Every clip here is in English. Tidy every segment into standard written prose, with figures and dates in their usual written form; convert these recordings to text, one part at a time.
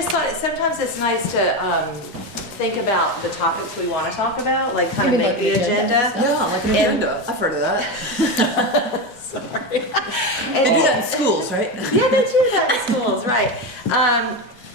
just thought sometimes it's nice to think about the topics we want to talk about, like kind of make the agenda. Yeah, like an agenda. I've heard of that. Sorry. They do that in schools, right? Yeah, they do that in schools, right.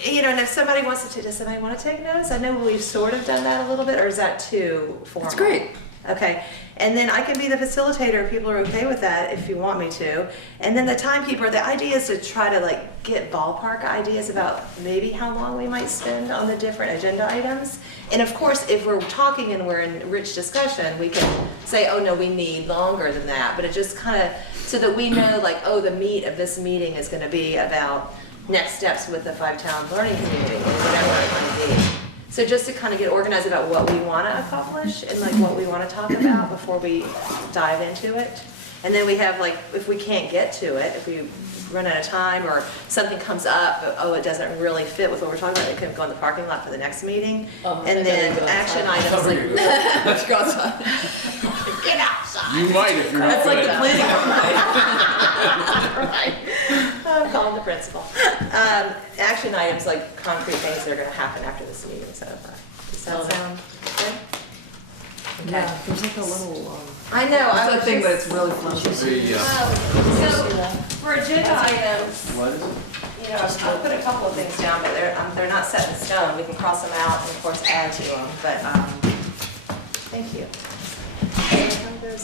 You know, and if somebody wants to, does somebody want to take notes? I know we've sort of done that a little bit, or is that too formal? It's great. Okay, and then I can be the facilitator if people are okay with that, if you want me to. And then the timekeeper, the idea is to try to like get ballpark ideas about maybe how long we might spend on the different agenda items. And of course, if we're talking and we're in rich discussion, we can say, oh no, we need longer than that. But it just kind of, so that we know like, oh, the meat of this meeting is gonna be about next steps with the 5-Town Learning Community, or whatever it might be. So just to kind of get organized about what we want to accomplish and like what we want to talk about before we dive into it. And then we have like, if we can't get to it, if we run out of time or something comes up, but, oh, it doesn't really fit with what we're talking about, it could go in the parking lot for the next meeting. And then action items like, Let's go outside. get outside. You might if you're not That's like good. the planning Right. I'm calling the principal. Action items like concrete things that are going to happen after this meeting. So does that sound good? Okay. Yeah, there's like a little, I know. it's I a was thing, but just, it's really fun. so for agenda items, What is it? you know, I'll put a couple of things down, but they're not set in stone. We can cross them out and of course add to them. But thank you.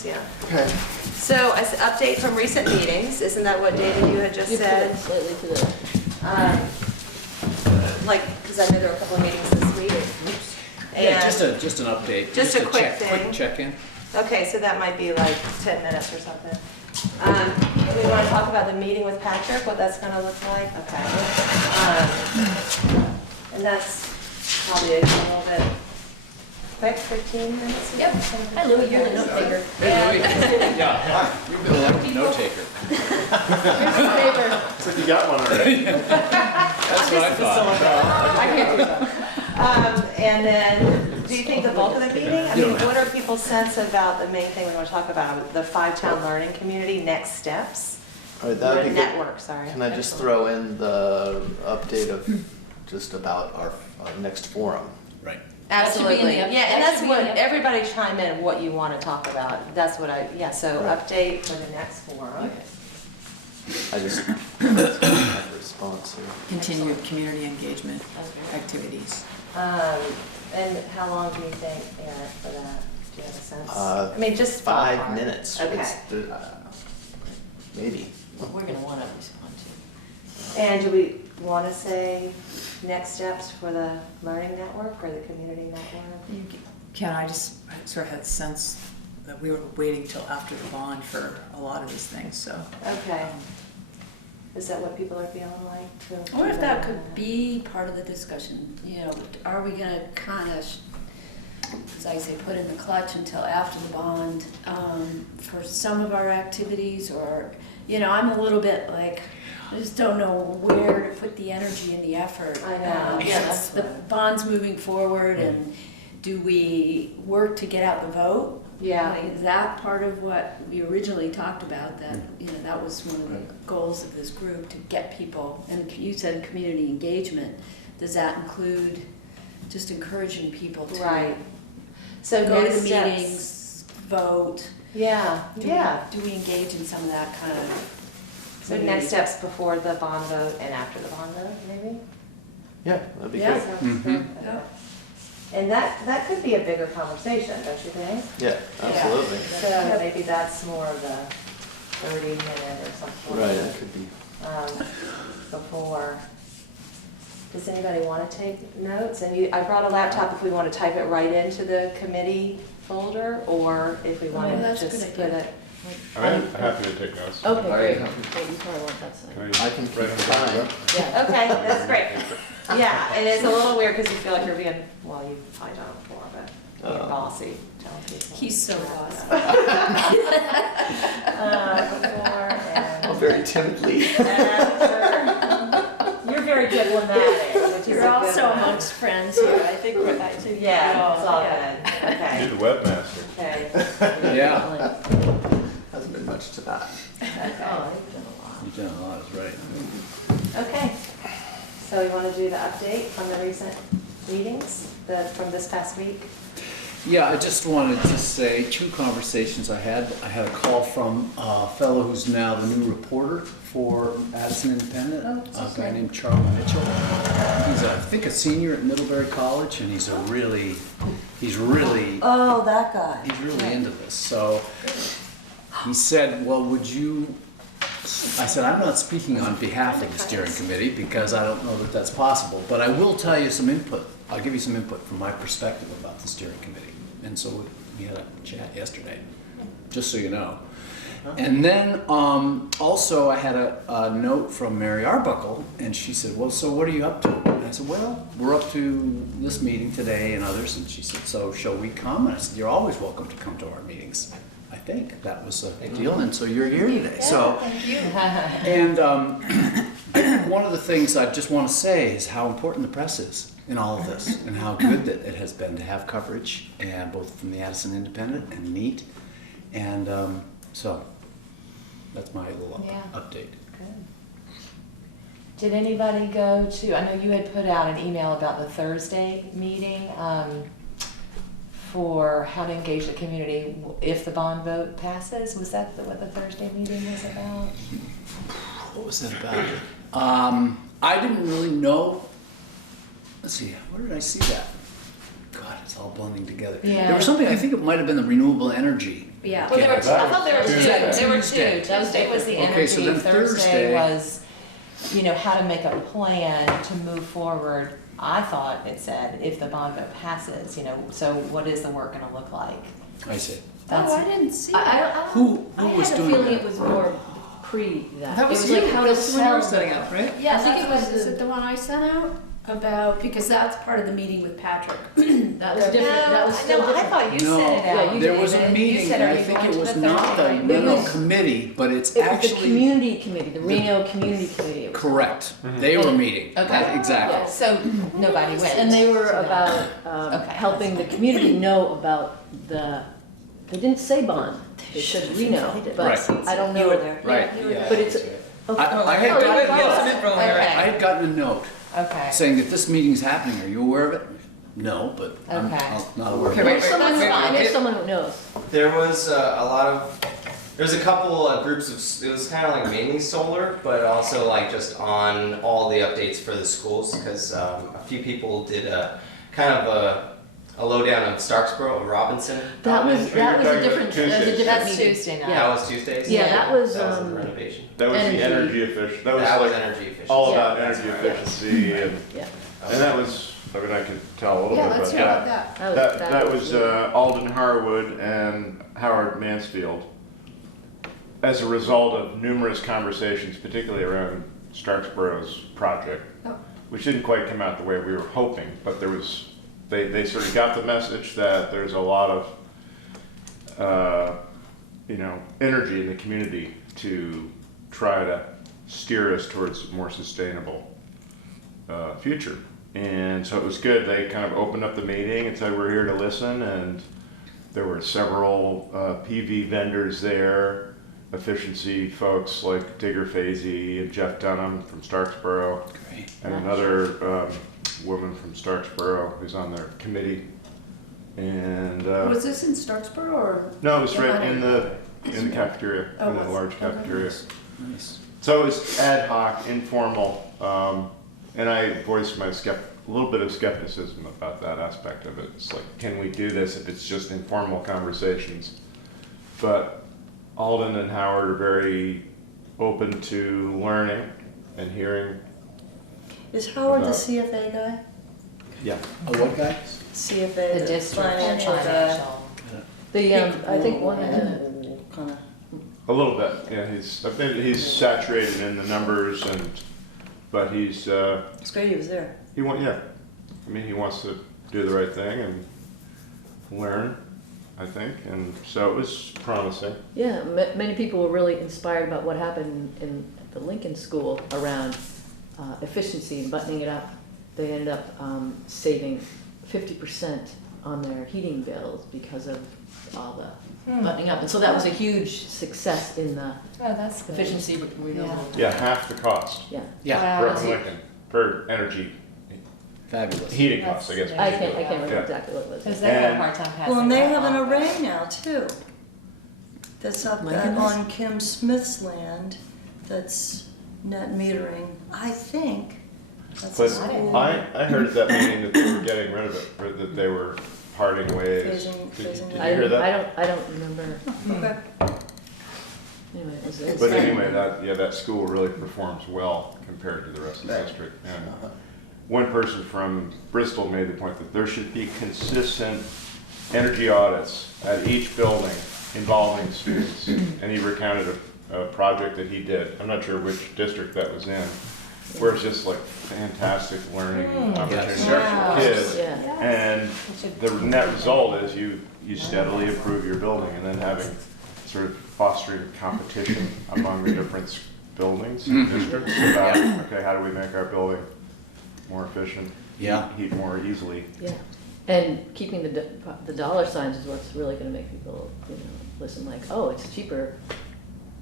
Yeah. Okay. So as update from recent meetings, isn't that what David you had just said? Slightly to the. Like, because I know there were a couple of meetings this week. Yeah, And- just an update. Just a quick thing. Quick check-in. Okay, so that might be like 10 minutes or something. We want to talk about the meeting with Patrick, what that's going to look like? Okay. And that's probably a little bit quick, 15 minutes? Yep. Hi Louie, you're the note taker. Yeah, you've been a note taker. Looks like you got one already. That's what I thought. I can't do that. And then, do you think the bulk of the meeting? I mean, what are people's sense about the main thing we want to talk about, the 5-Town Learning Community, next steps? All right, that would be good. Network, sorry. Can I just throw in the update of just about our next forum? Right. Absolutely, That should be in the yeah, and that that's should be in what, the- everybody chime in what you want to talk about. That's what so Right. update for the next forum. I just have a response here. Continued community engagement activities. And how long do you think, Eric, for that? Do you have a sense? I mean, just 5 ballpark. minutes. Okay. Maybe. We're gonna wanna respond to. And do we want to say next steps for the learning network or the community network? Ken, I sort of had a sense that we were waiting till after the bond for a lot of these things, so. Okay. Is that what people are feeling like? I wonder if that could be part of the discussion, you know, are we gonna kinda, as I say, put in the clutch until after the bond, for some of our activities, or, you know, I'm a little bit like, I just don't know where to put the energy and the effort. I know. Yeah, Yes, the bond's moving forward, and do we work to get out the vote? Yeah. Like, is that part of what we originally talked about, that, you know, that was one of the goals of this group, to get people, and you said community engagement, does that include just encouraging people to Right. So go to next the steps. meetings, vote? Yeah, yeah. Do we engage in some of that kind of? So next steps before the bond vote and after the bond vote, maybe? Yeah, that'd be Yeah. good. Sounds good. Yeah. And that could be a bigger conversation, don't you think? Yeah, absolutely. So maybe that's more of the 30-minute or something. Right, that could be. Before. Does anybody want to take notes? And I brought a laptop if we want to type it right into the committee folder, or if we want to that's a just good put idea. it. I'm happy to take notes. Okay, great. Alright. Great, you probably want that side. Can I can keep write on the time. paper? Yeah. Okay, that's great. Yeah, and it's a little weird because you feel like you're being, well, you probably done it before, but being bossy, telling people. He's so bossy. Before and Oh, very timidly. after. You're very diplomatic, which is a You're good also one. amongst friends here, I think we're, Yeah, it's all yeah. good. You're Okay, the webmaster. okay. Yeah. Hasn't been much to that. Oh, they've done a lot. You've done a lot, is right. Okay. So we want to do the update from the recent meetings, from this past week? Yeah, I just wanted to say 2 conversations I had. I had a call from a fellow who's now the new reporter for Addison Independent, a guy named Charlie Mitchell. He's, I think, a senior at Middlebury College, and he's really Oh, that guy. he's really into this. So he said, well, would you, I said, I'm not speaking on behalf of the steering committee because I don't know that that's possible, but I will tell you some input. I'll give you some input from my perspective about the steering committee. And so we had a chat yesterday, just so you know. And then also I had a note from Mary Arbuckle, and she said, well, so what are you up to? And I said, well, we're up to this meeting today and others. And she said, so shall we come? And I said, you're always welcome to come to our meetings. I think that was a big deal, and so you're here today. So, Thank you. and one of the things I just want to say is how important the press is in all of this, and how good that it has been to have coverage, and both from the Addison Independent and NEAT, and so that's my little update. Did anybody go to, I know you had put out an email about the Thursday meeting for how to engage the community if the bond vote passes. Was that what the Thursday meeting was about? What was that about? I didn't really know. Let's see, where did I see that? God, it's all blending together. Yeah. There was something, I think it might have been the renewable energy. Yeah. Well, there were Yeah. two, I thought there were two. Tuesday. There were Tuesday. two. Tuesday was the Okay, so energy. then Thursday Thursday- was, you know, how to make a plan to move forward. I thought it said if the bond vote passes, you know, so what is the work gonna look like? I see. That's- Oh, I didn't see I that. don't- Who I was had a doing feeling that? it was more pre that. That was It you, like how that to was the one you were sell. setting up, right? Yeah, I think it was is the- it the one I sent out? About, because that's part of the meeting with Patrick. That was different, that was still I different. thought you No, sent it out. you there did, was a David. meeting, You said, and are I you think going it to was the not the Thursday? Reno was- committee, but it's It was the actually community committee, the Reno Community Committee. It was correct. They were meeting. Okay. Exactly. So nobody went. And they were to that. about Okay. helping the community know about the, they didn't say bond, they said Reno, but Right. I don't know. You were there. Right. But it's, okay. I had Oh, gotten we had some info on there. Okay. I had gotten a note Okay. saying that this meeting's happening. Are you aware of it? No, but I'm Okay. not aware of Okay, it. wait, There's someone, wait, I know wait. someone who knows. There was a lot of, there's a couple groups of, it was kind of like mainly solar, but also like just on all the updates for the schools, because a few people did a kind of a lowdown of Starksboro, of Robinson. That was a You're talking about different, that was a Tuesdays. different That's meeting. Tuesday night. Yeah. That was Tuesdays? Yeah, that was, That was in the renovation. That was the Energy. energy efficient, that That was was like energy efficiency. all Yeah. about energy efficiency Yeah, and that was, I mean, I could tell a little Yeah, bit let's about hear about that. that. That was Alden Harwood and Howard Mansfield as a result of numerous conversations, particularly around Starksboro's project, Oh. which didn't quite come out the way we were hoping, but there was, they sort of got the message that there's a lot of, you know, energy in the community to try to steer us towards a more sustainable future. And so it was good. They kind of opened up the meeting and said, we're here to listen. And there were several PV vendors there, efficiency folks like Tigger Fazy and Jeff Dunham from Starksboro, Great. and another woman from Starksboro who's on their committee. And Was this in Starksboro or? no, it was right behind in it? the cafeteria, Oh, in the was it? large Okay. cafeteria. Nice. So it was ad hoc, informal, and I voiced my a little bit of skepticism about that aspect of it. It's like, can we do this if it's just informal conversations? But Alden and Howard are very open to learning and hearing. Is Howard the About- CFA guy? Yeah. A what guy? CFA, The district financial, financial. the, I think one of the, kind of. A little bit, yeah. He's saturated in the numbers, but he's It's great he was there. yeah. I mean, he wants to do the right thing and learn, I think, and so it was promising. yeah, many people were really inspired about what happened in the Lincoln School around efficiency and buttoning it up. They ended up saving 50% on their heating bills because of all the buttoning up. And so that was a huge success in the Oh, that's good. efficiency renewable. Yeah, half the cost. Yeah. Yeah. Wow. Brooklyn Lincoln. for energy Fabulous. heating costs, I guess. I can't remember Yeah. exactly what it was. Because they have a And- hard time passing Well, and they that have an on. array now too. That's up Lincoln is? on Kim Smith's land, that's net metering, I think. That's a But school. I heard at that meeting that they were getting rid of it, or that they were parting ways. Phasing- Did phasing you it hear that? I don't remember. Okay. Anyway, it was. But anyway, that school really performs well compared to the rest of the district. And one person from Bristol made the point that there should be consistent energy audits at each building involving students. And he recounted a project that he did. I'm not sure which district that was in, where it's just like fantastic learning opportunities Wow. for kids. Yeah. And the net result is you steadily improve your building, and then having sort of fostering competition among the different buildings and districts about, okay, how do we make our building more efficient? Yeah. Heat more easily. Yeah, and keeping the dollar signs is what's really gonna make people, listen, like, oh, it's cheaper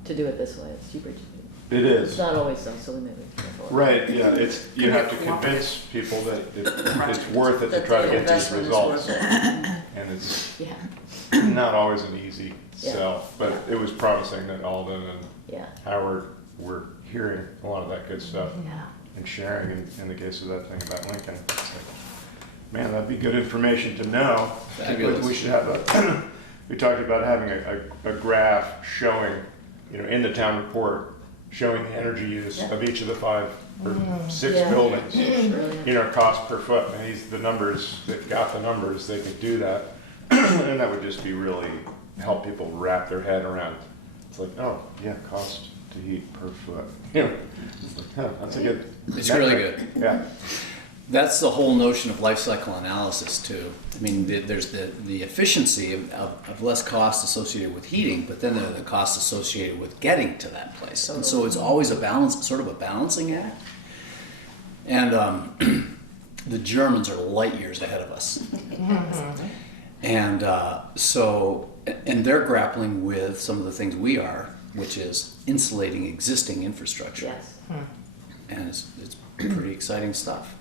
to do it this way, it's cheaper to do. It It's is. not always so, so we may be careful. Right, yeah, you have to convince people that it's worth it to That try to the get these investment is results. worth it. And it's Yeah, not always an easy Yeah. sell, but it was promising that Alden and yeah, Howard were hearing a lot of that good stuff yeah. and sharing in the case of that thing about Lincoln. It's like, man, that'd be good information to know. Fabulous. We should have we talked about having a graph showing, in the town report, showing the energy use of each of the 5 or 6 Yeah. buildings. Brilliant. Cost per foot. And the numbers, they've got the numbers, they could do that. And that would just be really help people wrap their head around. It's like, oh, yeah, cost to heat per foot. It's like, huh, that's a good. It's really metric. Yeah. That's the whole notion of life cycle analysis too. I mean, there's the efficiency of less cost associated with heating, but then there are the costs associated with getting to that place. And so it's always a balance, sort of a balancing act. And the Germans are light years ahead of us. And and they're grappling with some of the things we are, which is insulating existing infrastructure. Yes. And it's pretty exciting stuff.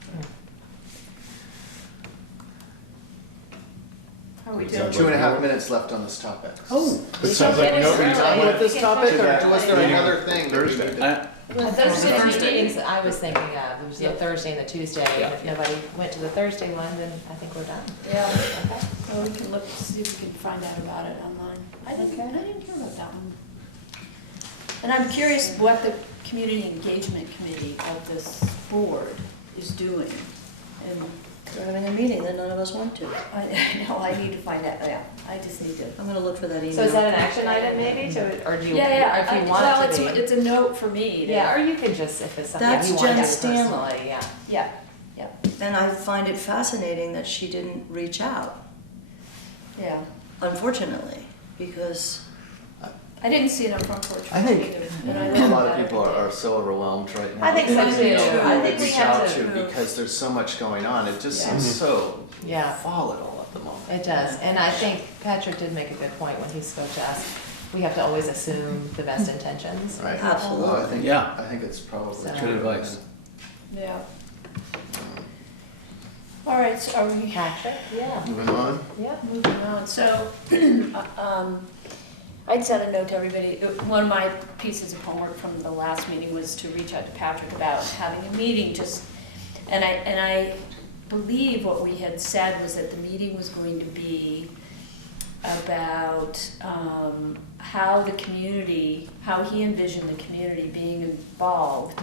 How are we It doing? sounds 2.5 minutes left on this topic. Oh, It sounds like nobody's Done with this topic, or that was there meeting another on thing? that we Thursday. need to- Those are the two meetings that I was thinking of, it was the Thursday and the Tuesday, and if nobody went to the Thursday one, then I think we're done. Yeah, Okay. well, we can look, see if we can find out about it online. I didn't hear about that one. And I'm curious what the community engagement committee of this board is doing. And They're having a meeting that none of us went to. I know, I need to find out, yeah, I just need to. I'm gonna look for that email. So is that an action item maybe, or do you, Yeah, if you well, want it to be? it's a note for me. to- Yeah, or you can just, if it's something That's you want to do Jen Stanley. personally, yeah. Yeah, yeah, And I find it fascinating that she didn't reach out, yeah. unfortunately, because I didn't see it on Front Porch. I think either, and I a looked lot of at it people today. are so overwhelmed right now. I think so They too. don't know I who think we reach have out to- because there's so much going on. It just Yeah. seems so Yeah. volatile at the moment. It does, and I think Patrick did make a good point when he spoke to us. We have to always assume the best intentions. Right. Absolutely. Well, Yeah. I think it's probably So- Good advice. Yeah. All right, so are we Patrick, yeah, Moving on. yeah. moving on? So, I'd sent a note to everybody. One of my pieces of homework from the last meeting was to reach out to Patrick about having a meeting, and I believe what we had said was that the meeting was going to be about how he envisioned the community being involved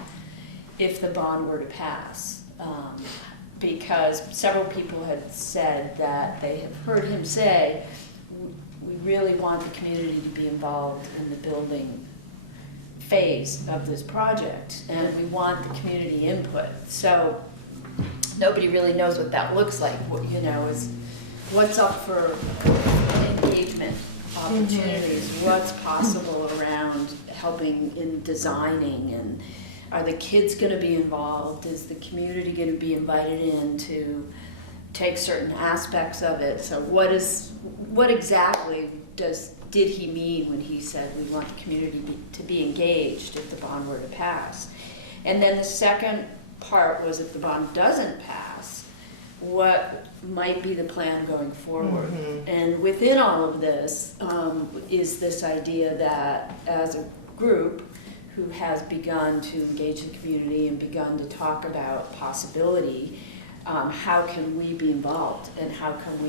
if the bond were to pass. Because several people had said that they have heard him say, we really want the community to be involved in the building phase of this project, and we want the community input. So nobody really knows what that looks like, is what's up for engagement opportunities, what's possible around helping in designing, and are the kids gonna be involved? Is the community gonna be invited in to take certain aspects of it? So what exactly did he mean when he said we want the community to be engaged if the bond were to pass? And then the second part was if the bond doesn't pass, what might be the plan going forward? And within all of this is this idea that as a group who has begun to engage the community and begun to talk about possibility, how can we be involved and how can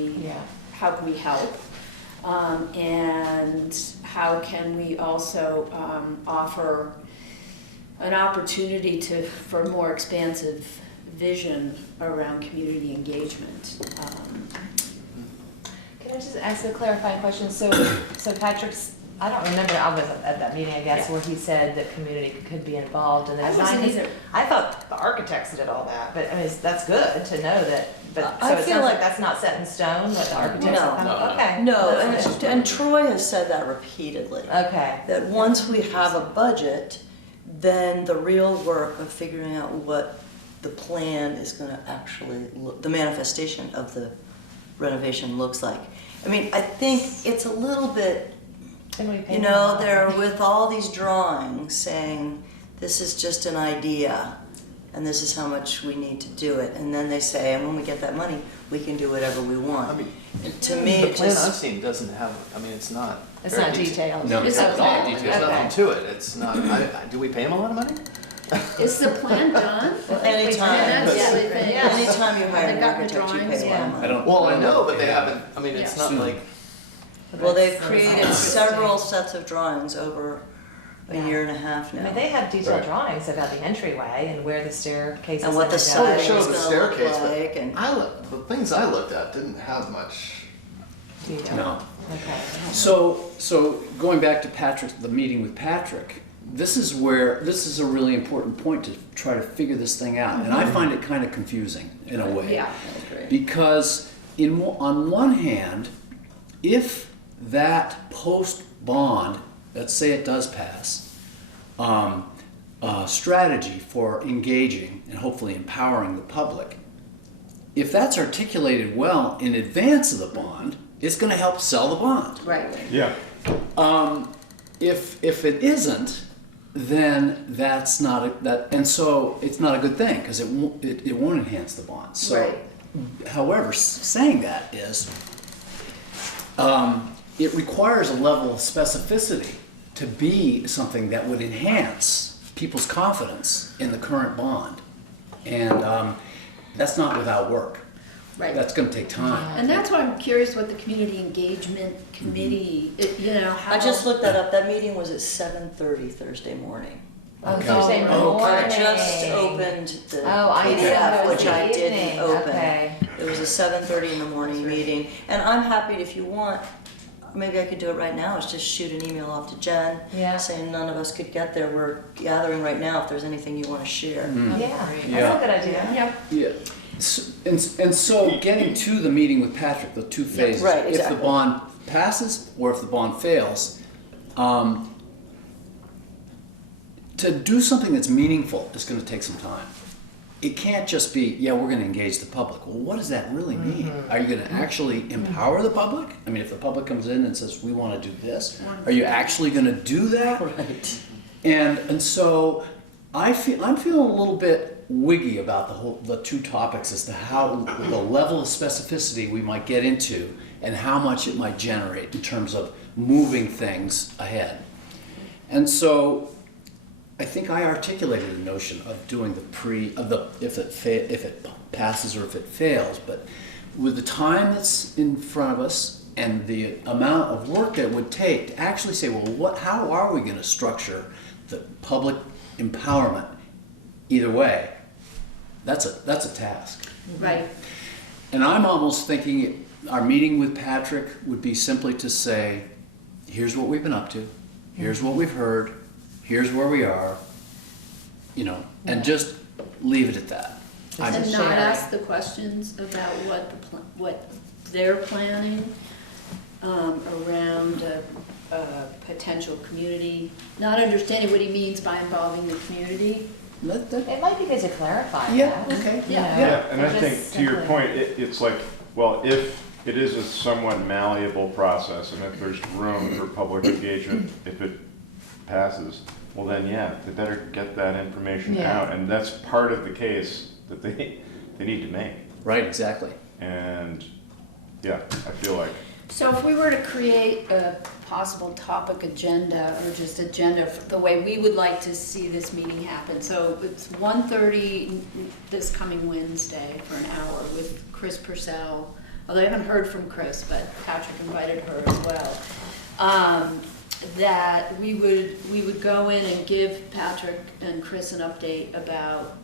we help? And how can we also offer an opportunity for more expansive vision around community engagement? Can I just ask a clarifying question? So Patrick's, I don't remember, I was at that meeting, I guess, where he said that community could be involved in the I design. wasn't either. I thought the architects did all that, but I mean, that's good to know that, but, I so it feel sounds like like- that's not set in stone, what the architects No. are kind of, No. okay. No, That's and, good. and Troy has said that repeatedly. Okay. That once we have a budget, then the real work of figuring out what the plan is gonna actually look, the manifestation of the renovation looks like. I mean, I think it's a little bit, Then we pay you them know, all. they're with all these drawings saying, this is just an idea, and this is how much we need to do it. And then they say, and when we get that money, we can do whatever we want. I mean, And to me, the it plan I've just, seen doesn't have, I mean, it's not. It's very not detailed. No, It's it's a not plan. detailed. There's nothing Okay. to it, it's not, do we pay them a lot of money? Is the plan done? anytime, And that's the other thing. Yeah. anytime you hire They've an got the architect, you drawings, pay a lot of yeah. money. I don't. Well, I know, but they haven't, I mean, it's Yeah. not Soon. like, Well, they've That's created interesting. several sets of drawings over a Yeah. year and a half I now. mean, they have detailed Right. drawings about the entryway and where the staircases are And what the gonna go. side show is the gonna staircase, look but like, and the things I looked at didn't have much. Detail. No. Okay. So going back to Patrick, the meeting with Patrick, this is a really important point to try to figure this thing out. And I find it kind of confusing in a way. Yeah. I agree. Because on one hand, if that post bond, let's say it does pass, strategy for engaging and hopefully empowering the public, if that's articulated well in advance of the bond, it's going to help sell the bond. Right. Yeah. If it isn't, then that's not and so it's not a good thing because it won't enhance the bond. So, Right. however, saying that is, it requires a level of specificity to be something that would enhance people's confidence in the current bond, and that's not without work. Right. That's going to take time. And that's why I'm curious what the community engagement committee, you know, how. I just looked that up, that meeting was at 7:30 Thursday morning. Oh, Okay. Thursday Oh, morning. I just opened the Oh, I PDF, know, which I the didn't evening. open. Okay. It was a 7:30 in the morning meeting, and I'm happy if you want, maybe I could do it right now, is just shoot an email off to Jen, Yeah. saying none of us could get there, we're gathering right now if there's anything you wanna share. Yeah, Yeah. that's a good idea. Yeah. Yeah, and so getting to the meeting with Patrick, the two phases. right, If the exactly. bond passes or if the bond fails, to do something that's meaningful is going to take some time. It can't just be, yeah, we're going to engage the public. Well, what does that really mean? Are you going to actually empower the public? I mean, if the public comes in and says, we want to do this, are you actually going to do that? Right. And so I'm feeling a little bit wiggy about the two topics as to how the level of specificity we might get into and how much it might generate in terms of moving things ahead. And so I think I articulated the notion of doing if it passes or if it fails, but with the time that's in front of us and the amount of work that it would take to actually say, well, how are we going to structure the public empowerment either way? That's a task. Right. And I'm almost thinking our meeting with Patrick would be simply to say, here's what we've been up to, here's what we've heard, here's where we are, and just leave it at that. And Just not share. ask the questions about what they're planning around a potential community, not understanding what he means by involving the community. It might be good to clarify Yeah, that. okay. Yeah. Yeah, and I Just think to your simply- point, it's like, well, if it is a somewhat malleable process and if there's room for public engagement, if it passes, well then, yeah, they better get that information Yeah. out, and that's part of the case that they need to make. Right, exactly. And, yeah, I feel like, So if we were to create a possible topic agenda, or just agenda, for the way we would like to see this meeting happen, so it's 1:30 this coming Wednesday for an hour with Chris Purcell, although I haven't heard from Chris, but Patrick invited her as well. That we would go in and give Patrick and Chris an update about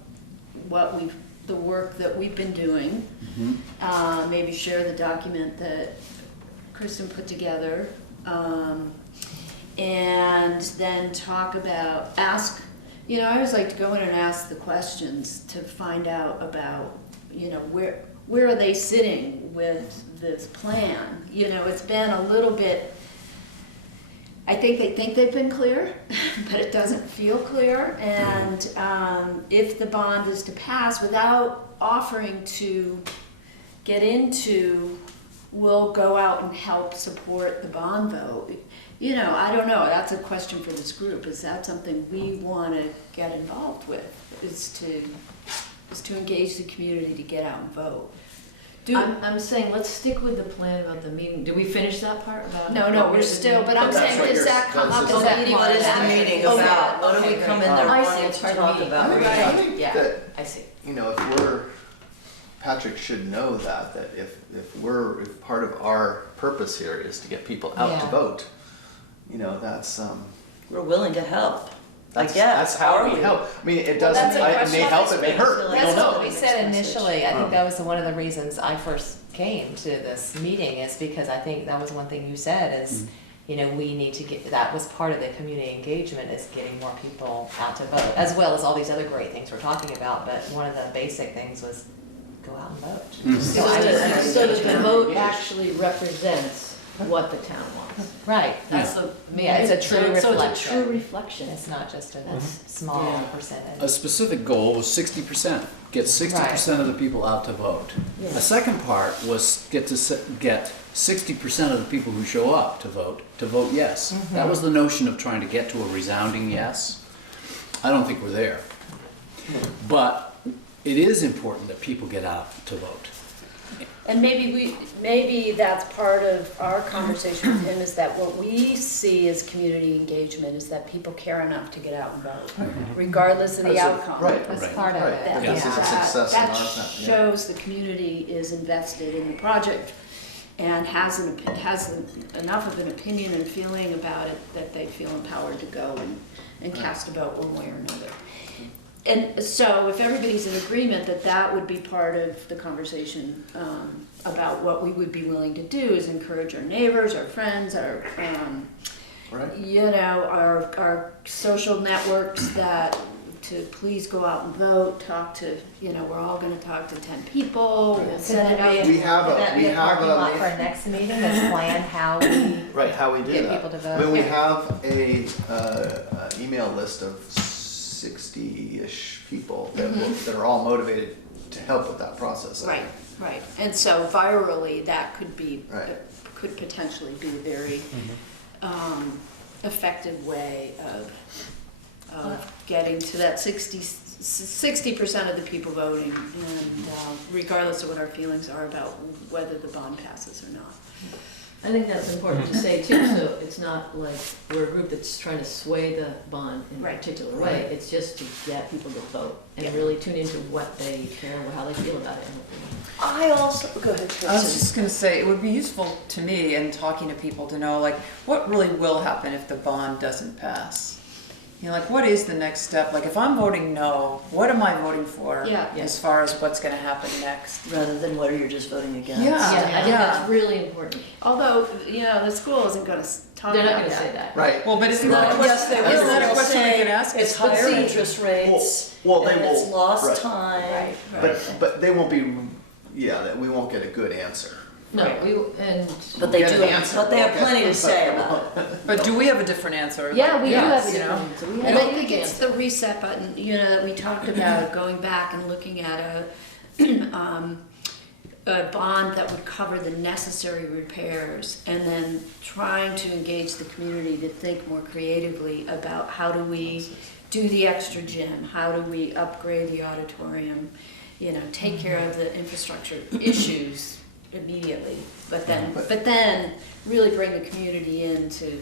the work that we've been doing. Maybe share the document that Kristen put together, and then talk about, I always like to go in and ask the questions to find out about, where are they sitting with this plan? It's been a little bit, I think they think they've been clear, but it doesn't feel clear. And if the bond is to pass, without offering to get into, we'll go out and help support the bond vote. I don't know, that's a question for this group. Is that something we want to get involved with? Is to engage the community to get out and vote? I'm saying, let's stick with the plan about the meeting. Did we finish that part about? No, we're still, but I'm That's saying, what does you're- that come up that's as what that meeting? What is the meeting Oh, about? yeah. What do we Okay, come great. in there I see, wanting it's to part of talk the about? meeting. I think Yeah, that, I see. if Patrick should know that if part of our purpose here is to get people out to Yeah. vote, that's, We're willing to help, I that's, guess. that's how Are we help. I mean, it Well, doesn't, that's a it may question. help, it may hurt, we That's don't That's know. what we said initially. I think Oh. that was one of the reasons I first came to this meeting, is because I think that was one thing you said is, we need to get, that was part of the community engagement, is getting more people out to vote, as well as all these other great things we're talking about, but one of the basic things was go out and vote. So that the vote actually represents what the town wants. Right, That's the. yeah, it's a true So it's a reflection. true reflection. It's not just a small Yeah. percentage. A specific goal was 60%, get 60% of the people out to vote. Yeah. The second part was get 60% of the people who show up to vote yes. That was the notion of trying to get to a resounding yes. I don't think we're there. But it is important that people get out to vote. And maybe that's part of our conversation with him, is that what we see as community engagement is that people care enough to get out and vote, regardless of the outcome. Right. That's Right. part of Right. it. That, This is a success in that our town, yeah. shows the community is invested in the project and has enough of an opinion and feeling about it that they feel empowered to go and cast a vote one way or another. And so if everybody's in agreement that that would be part of the conversation about what we would be willing to do, is encourage our neighbors, our friends, our Right. our social networks to please go out and vote, talk to, we're all gonna talk to 10 people, we'll set it up. We have a- That we be a have parking a- lot for our next meeting, is plan how we Right, how we do get that. people to vote. I mean, we have a email list of 60-ish people that are all motivated to help with that process. Right, right, and so virally, that could be, Right. could potentially be a very effective way of getting to that 60% of the people voting, and regardless of what our feelings are about whether the bond passes or not. I think that's important to say too, so it's not like we're a group that's trying to sway the bond in a Right. particular way. It's just to get people to vote and Yeah. really tune into what they care, how they feel about it. And what they want. I also, go ahead, I was Kristen. just gonna say, it would be useful to me in talking to people to know, like, what really will happen if the bond doesn't pass? What is the next step? Like, if I'm voting no, what am I voting for? Yeah. As far as what's gonna happen next? Rather than what you're just voting against. Yeah. Yeah, I think Yeah. that's really important. Although, the school isn't gonna talk They're not about gonna say that. that. Right. Well, but isn't No, that a yes, they question, will. isn't that a They'll question we say can ask? It's higher higher interest rates, Well, they and it's will- lost right. time. Right, But they won't be, that we won't get a good answer. No, and, But they Get do, an answer. but they have plenty to say about it. But do we have a different answer? yeah, we do Yes, have you a know? different, so we And have I a think big it's answer. the reset button, that we talked about, going back and looking at a bond that would cover the necessary repairs, and then trying to engage the community to think more creatively about how do we do the extra gym, how do we upgrade the auditorium, take care of the infrastructure issues immediately, but then really bring the community in to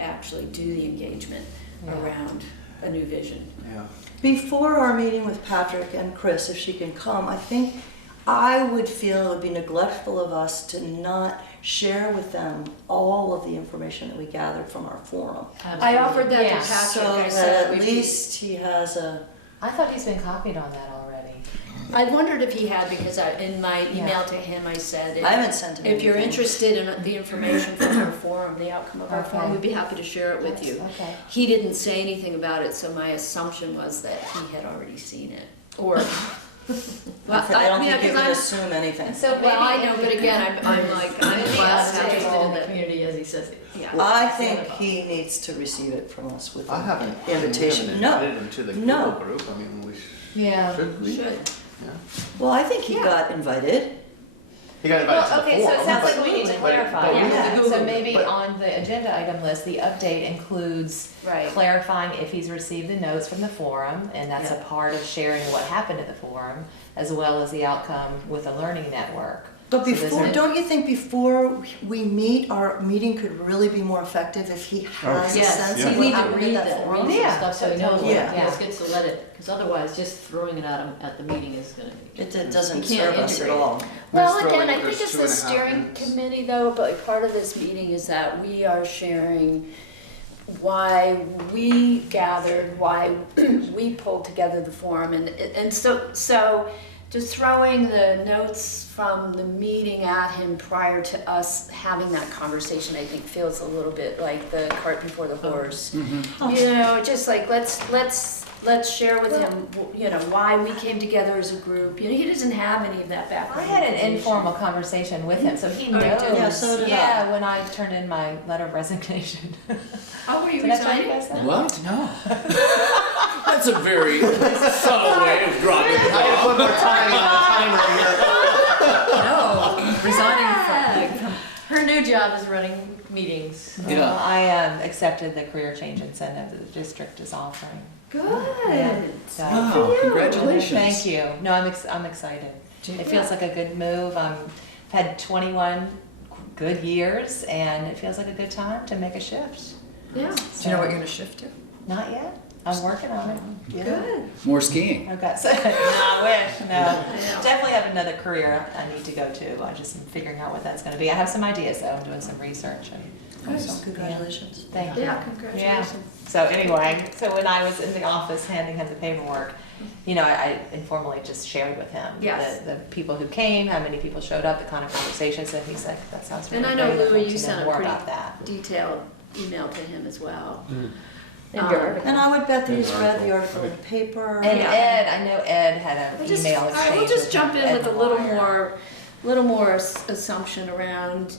actually do the engagement around a new vision. Yeah. Before our meeting with Patrick and Chris, if she can come, I think I would feel it would be neglectful of us to not share with them all of the information that we gathered from our forum. I offered that Yeah. to Patrick. So I that said at we'd be- least he has a, I thought he's been copied on that already. I wondered if he had, because in my email Yeah. to him, I said, I haven't sent him if you're anything. interested in the information from our forum, the outcome of our forum, Okay. we'd be happy to share it with you. Okay. He didn't say anything about it, so my assumption was that he had already seen it. Or, well, I don't yeah, think you 'cause could I'm- assume anything. So well, I maybe know, if but we- again, I'm like, I'm Maybe glad update interested all in the the community as he says it. yeah. I think he needs to receive it from us with I an haven't. invitation. We haven't No, invited him to the no. Google group. I mean, we Yeah. should. We? Should. Yeah. well, I think he Yeah. got invited. He got invited to Well, the okay, so forum, it sounds but- like we need to but- clarify. but we- Yeah. So maybe But- on the agenda item list, the update includes Right. clarifying if he's received the notes from the forum, and that's a Yeah. part of sharing what happened at the forum, as well as the outcome with the learning network. But So those before, are- don't you think before we meet, our meeting could really be more effective if he has a Yes, sense Yeah. of You what need to happened read at that that, forum? read Yeah. some stuff so he knows what Yeah. he gets to let it, because otherwise just throwing it at him at the meeting is gonna be. It doesn't You can't serve us at integrate it. all. Well, Let's throw again, in I think Chris it's the 2.5 steering minutes. committee though, but part of this meeting is that we are sharing why we gathered, why we pulled together the forum, and so just throwing the notes from the meeting at him prior to us having that conversation, I think feels a little bit like the cart before the horse. Just like let's share with him, why we came together as a group. He doesn't have any of that I background. had an information. informal conversation with him, so he Oh, you knows. did? Yeah, so did I. Yeah, when I turned in my letter of resignation. Oh, were you Did I tell you resigning? guys that? What? No. That's a very subtle way of dropping the I gotta ball. put more time on the timer here. No. Resigning from. Her new job is running meetings. Yeah. I accepted the career change incentive that the district is offering. Good. So, Wow, congratulations. Thank you. No, I'm excited. It feels like a good move. I've had 21 good years, and it feels like a good time to make a shift. Yeah. Do you know what you're gonna shift to? Not yet. I'm working on it. Good. More skiing. I've got no, I wish. No, know. definitely have another career I need to go to. I just am figuring out what that's going to be. I have some ideas though. I'm doing some research and So congratulations. thank you. Yeah, congratulations. So anyway, so when I was in the office handing him the paperwork, I informally just shared with him Yes. the people who came, how many people showed up, the kind of conversations, and he's like, that sounds really And I know, great. I'd Louis, love you to know sent a more pretty about that. detailed email to him as well. And your article. And I would bet that he's read the article in the paper. And Yeah. Ed, I know Ed had an We'll just, email all exchange. right, we'll just with jump in Ed with a little Maguire. more assumption around,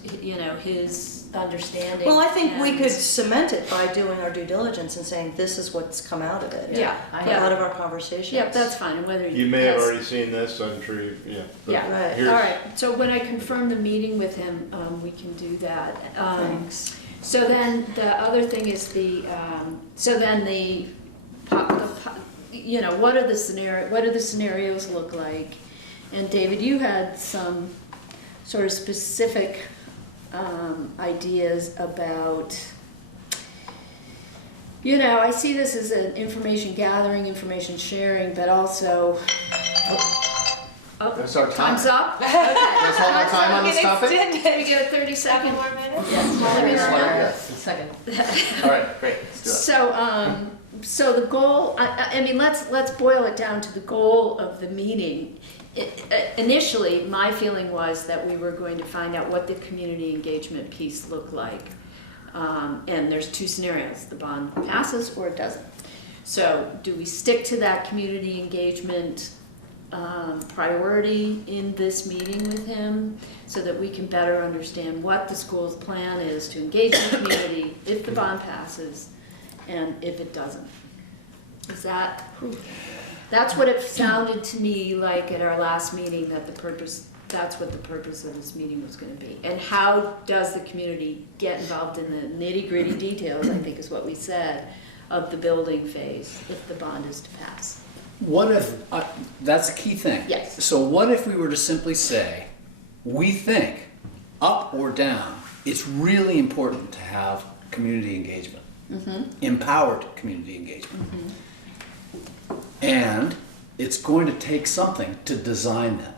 his understanding. Well, I think we and- could cement it by doing our due diligence and saying this is what's come out of it. Yeah, I Out yeah, of our conversations. yeah, that's fine, and whether You may have has- already seen this, I'm sure you, yeah. but Yeah. Right. here's- All right, so when I confirm the meeting with him, we can do that. Thanks. So then the other thing is what do the scenarios look like? And David, you had some sort of specific ideas about, I see this as an information gathering, information sharing, but also, That's our time. time's up? Okay. That's all our time on this topic? Can we get a 30-second? More minutes? Let me know. Yes. Second. All right, great, let's do it. So the goal, I mean, let's boil it down to the goal of the meeting. Initially, my feeling was that we were going to find out what the community engagement piece looked like. And there's two scenarios, the bond passes or it doesn't. So do we stick to that community engagement priority in this meeting with him so that we can better understand what the school's plan is to engage the community if the bond passes and if it doesn't? That's what it sounded to me like at our last meeting, that the purpose that's what the purpose of this meeting was gonna be. And how does the community get involved in the nitty-gritty details, I think is what we said, of the building phase if the bond is to pass. What if, that's a key thing. Yes. So what if we were to simply say, we think, up or down, it's really important to have community engagement, empowered community engagement. And it's going to take something to design that.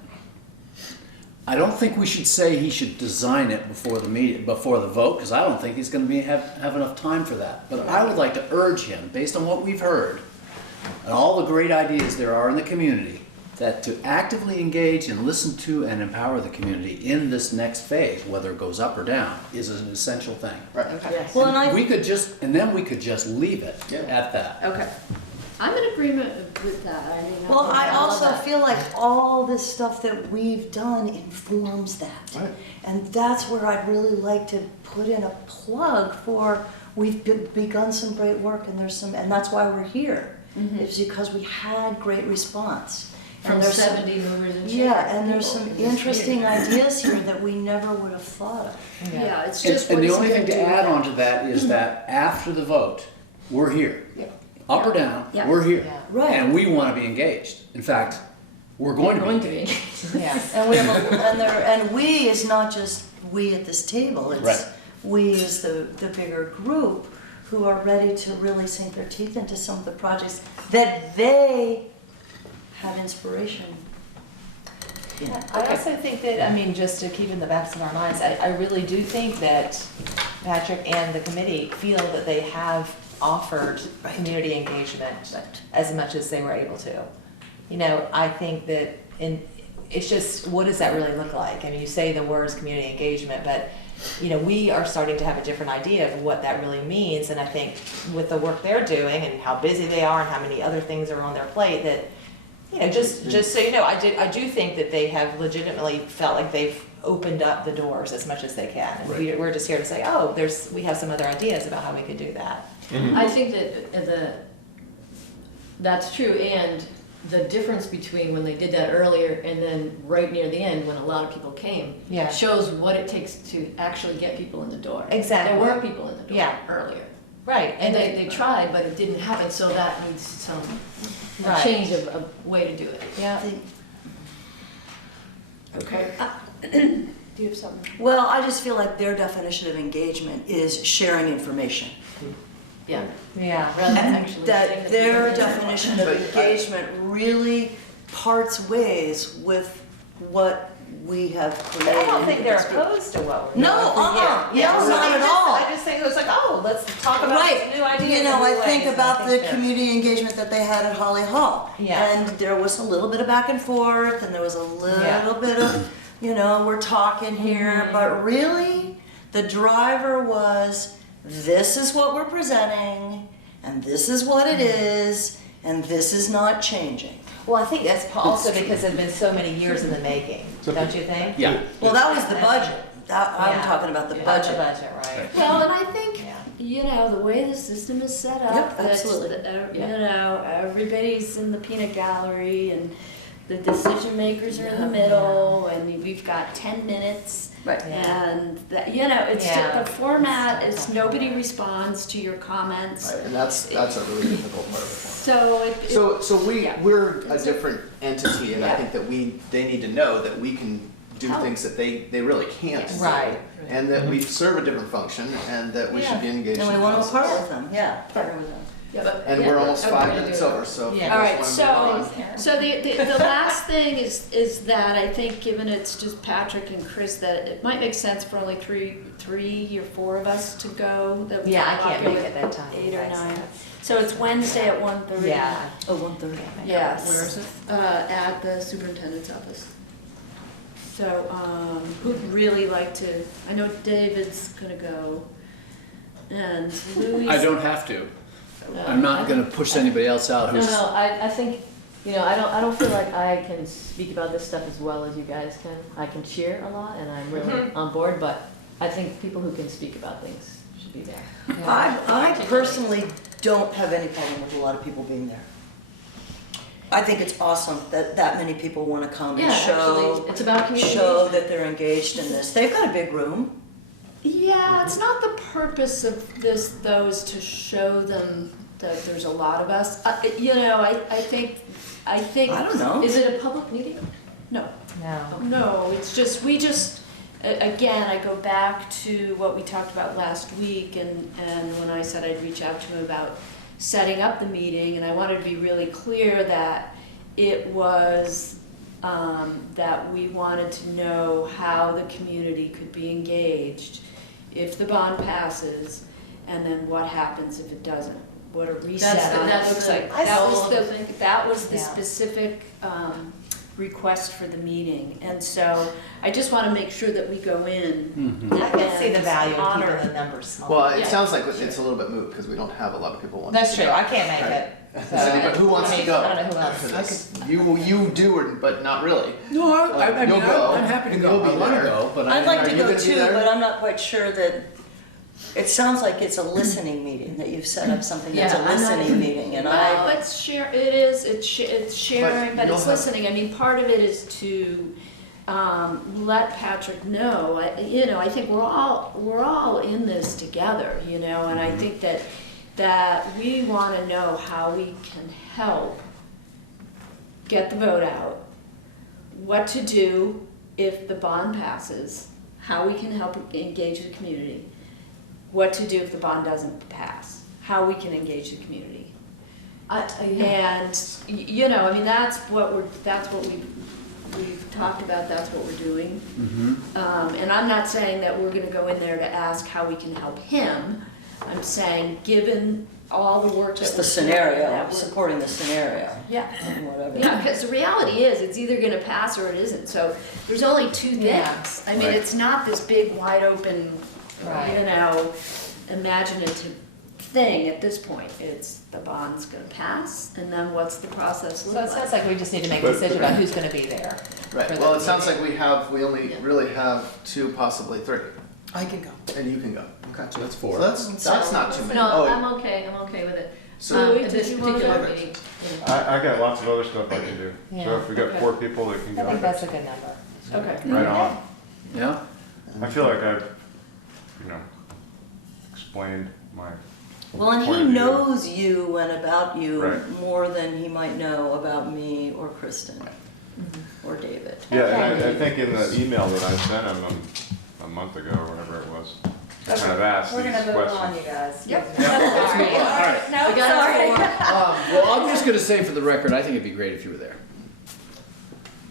I don't think we should say he should design it before the meeting, before the vote, because I don't think he's going to have enough time for that. But I would like to urge him, based on what we've heard, and all the great ideas there are in the community, that to actively engage and listen to and empower the community in this next phase, whether it goes up or down, is an essential thing. Right. Yes. Well, and We could just, and then we could just leave it Yeah. at that. Okay. I'm in agreement with that. I mean, Well, I love also that. feel like all this stuff that we've done informs that. Right. And that's where I'd really like to put in a plug for, we've begun some great work and and that's why we're here. It's because we had great response. From And there's some- 70 movers and shakers. Yeah, and there's some people in this interesting community. ideas here that we never would have thought of. Yeah, it's And, just and what the is only it thing to gonna do add with on to that is that after the vote, we're here. Yeah. Up or down, Yeah. we're here. Yeah. Right. And we want to be engaged. In fact, we're going to be engaged. Yeah. And we have and we is not just we at this table, it's Right. we as the bigger group who are ready to really sink their teeth into some of the projects that they have inspiration in. I also think that, I mean, just to keep in the backs of our minds, I really do think that Patrick and the committee feel that they have offered community engagement as much as they were able to. You know, I think that it's just, what does that really look like? I mean, you say the words community engagement, but you know, we are starting to have a different idea of what that really means. And I think with the work they're doing and how busy they are and how many other things are on their plate, that, you know, just so you know, I do think that they have legitimately felt like they've opened up the doors as much as they can. And Right. we're just here to say, oh, we have some other ideas about how we could do that. I think that that's true, and the difference between when they did that earlier and then right near the end, when a lot of people came, Yeah. shows what it takes to actually get people in the door. Exactly. There were people in the door Yeah. earlier. Right. And they tried, but it didn't happen, so that needs some Right. change of way to do it. Yeah. Okay. Do you have something? Well, I just feel like their definition of engagement is sharing information. Yeah. Yeah. Rather than actually saying That their people- definition of engagement really parts ways with what we have But created. I don't think they're in this group. opposed to what we're No, doing. no, So not they at just- all. I just think it was like, oh, let's talk about Right, this new idea. you know, I think about the community engagement that they had at Holly Hall. Yeah. And there was a little bit of back and forth, and there was a little bit of, you know, we're talking here, but really, the driver was, this is what we're presenting, and this is what it is, and this is not changing. Well, I think that's also because it's been so many years in the making, don't you think? Yeah. Well, that was the budget. I'm Yeah. talking about the About budget. the budget, right? Well, and I think, Yeah. you know, the way the system is set up, Yep, that's, absolutely. you know, everybody's in the peanut gallery and the decision makers are in the middle and we've got 10 minutes. Right. Yeah. And that, you know, it's just, Yeah. the format is nobody responds to your comments. Right, and that's a really difficult part of it. So it, So Yeah. we're a different entity, and I Yeah. think that they need to know that we can do Help. things that they really can't do. Right. And that we serve a different function, and that we should be engaged in And we the want to process. partner with them, yeah, partner with them. And we're almost 5 minutes over, so. Yeah. all right, just wanna move on. so the last thing is that I think, given it's just Patrick and Chris, that it might make sense for only three or four of us to go. That we Yeah, I can can't make populate it that time. 8 or Yes. 9. So it's Wednesday at 1:30. Yeah. Oh, 1:30. Yes. Where is it? At the superintendent's office. So, who'd really like to, I know David's gonna go, and Louis. I don't have to. I'm not gonna push anybody else out No, who's. no, I think, you know, I don't feel like I can speak about this stuff as well as you guys can. I can cheer a lot and I'm really on board, but I think people who can speak about things should be there. I personally don't have any problem with a lot of people being there. I think it's awesome that that many people want to come Yeah, and show, actually, it's about community show engagement. that they're engaged in this. They've got a big room. Yeah, it's not the purpose of this, though, is to show them that there's a lot of us. You know, I think, I don't know. Is it a public meeting? No. No. No, it's just, again, I go back to what we talked about last week, and when I said I'd reach out to him about setting up the meeting, and I wanted to be really clear that it was, that we wanted to know how the community could be engaged if the bond passes, and then what happens if it doesn't, what a reset on it looks like. That was the Yeah. specific, request for the meeting, and so I just want to make sure that we go in. I can see the value of honor. keeping the numbers small. Well, it Yeah. sounds like it's a little bit moot because we don't have a lot of people wanting That's to true, go. I can't make Right. it. So, Does anybody- who wants I to mean, go? I don't know who else. For this? You do, but not really. No, I You'll mean, go. I'm happy to And go. you'll be I want to there. go, but I'd like are to you go gonna be too, there? but I'm not quite sure that, it sounds like it's a listening meeting, that you've set up something that's a Yeah, I'm not- listening meeting, and No, I, it's it's sharing, But but you it's don't have- listening. I mean, part of it is to let Patrick know. I think we're all in this together, you know, and I think that we want to know how we can help get the vote out, what to do if the bond passes, how we can help engage the community, what to do if the bond doesn't pass, how we can engage the community. And, you know, I mean, that's what we've talked about, that's what we're doing. And I'm not saying that we're gonna go in there to ask how we can help him. I'm saying, given all the work that just we're the doing, scenario, that we're- supporting the scenario, Yeah. whatever. Yeah, because the reality is, it's either gonna pass or it isn't, so there's only two Yeah. things. I mean, Right. it's not this big, wide open, Right. you know, imaginative thing at this point. It's the bond's gonna pass, and then what's the process look So it like? sounds like we just need to make a decision about who's gonna be there. Right, for well, the it sounds like meeting. we only Yeah. really have 2, possibly 3, I can go. and you can go. Okay. So that's So 4. that's not too many. No, Oh, I'm okay with it. So, Louis, this did you want particular to? meeting. I got lots of other stuff I can do. So Yeah. if we got Okay. 4 people that can I go, think that's a good number. Okay. right on. Yeah? I feel like I've, explained my Well, and point he of view. knows you and about you Right. more than he might know about me or Kristen or David. Yeah, and I think in the email that I sent him a month ago or whatever it was, I kind of asked We're these gonna move on, questions. you guys. Yep. All right. No, We got sorry. Well, I'm just gonna say for the record, I think it'd be great if you were there.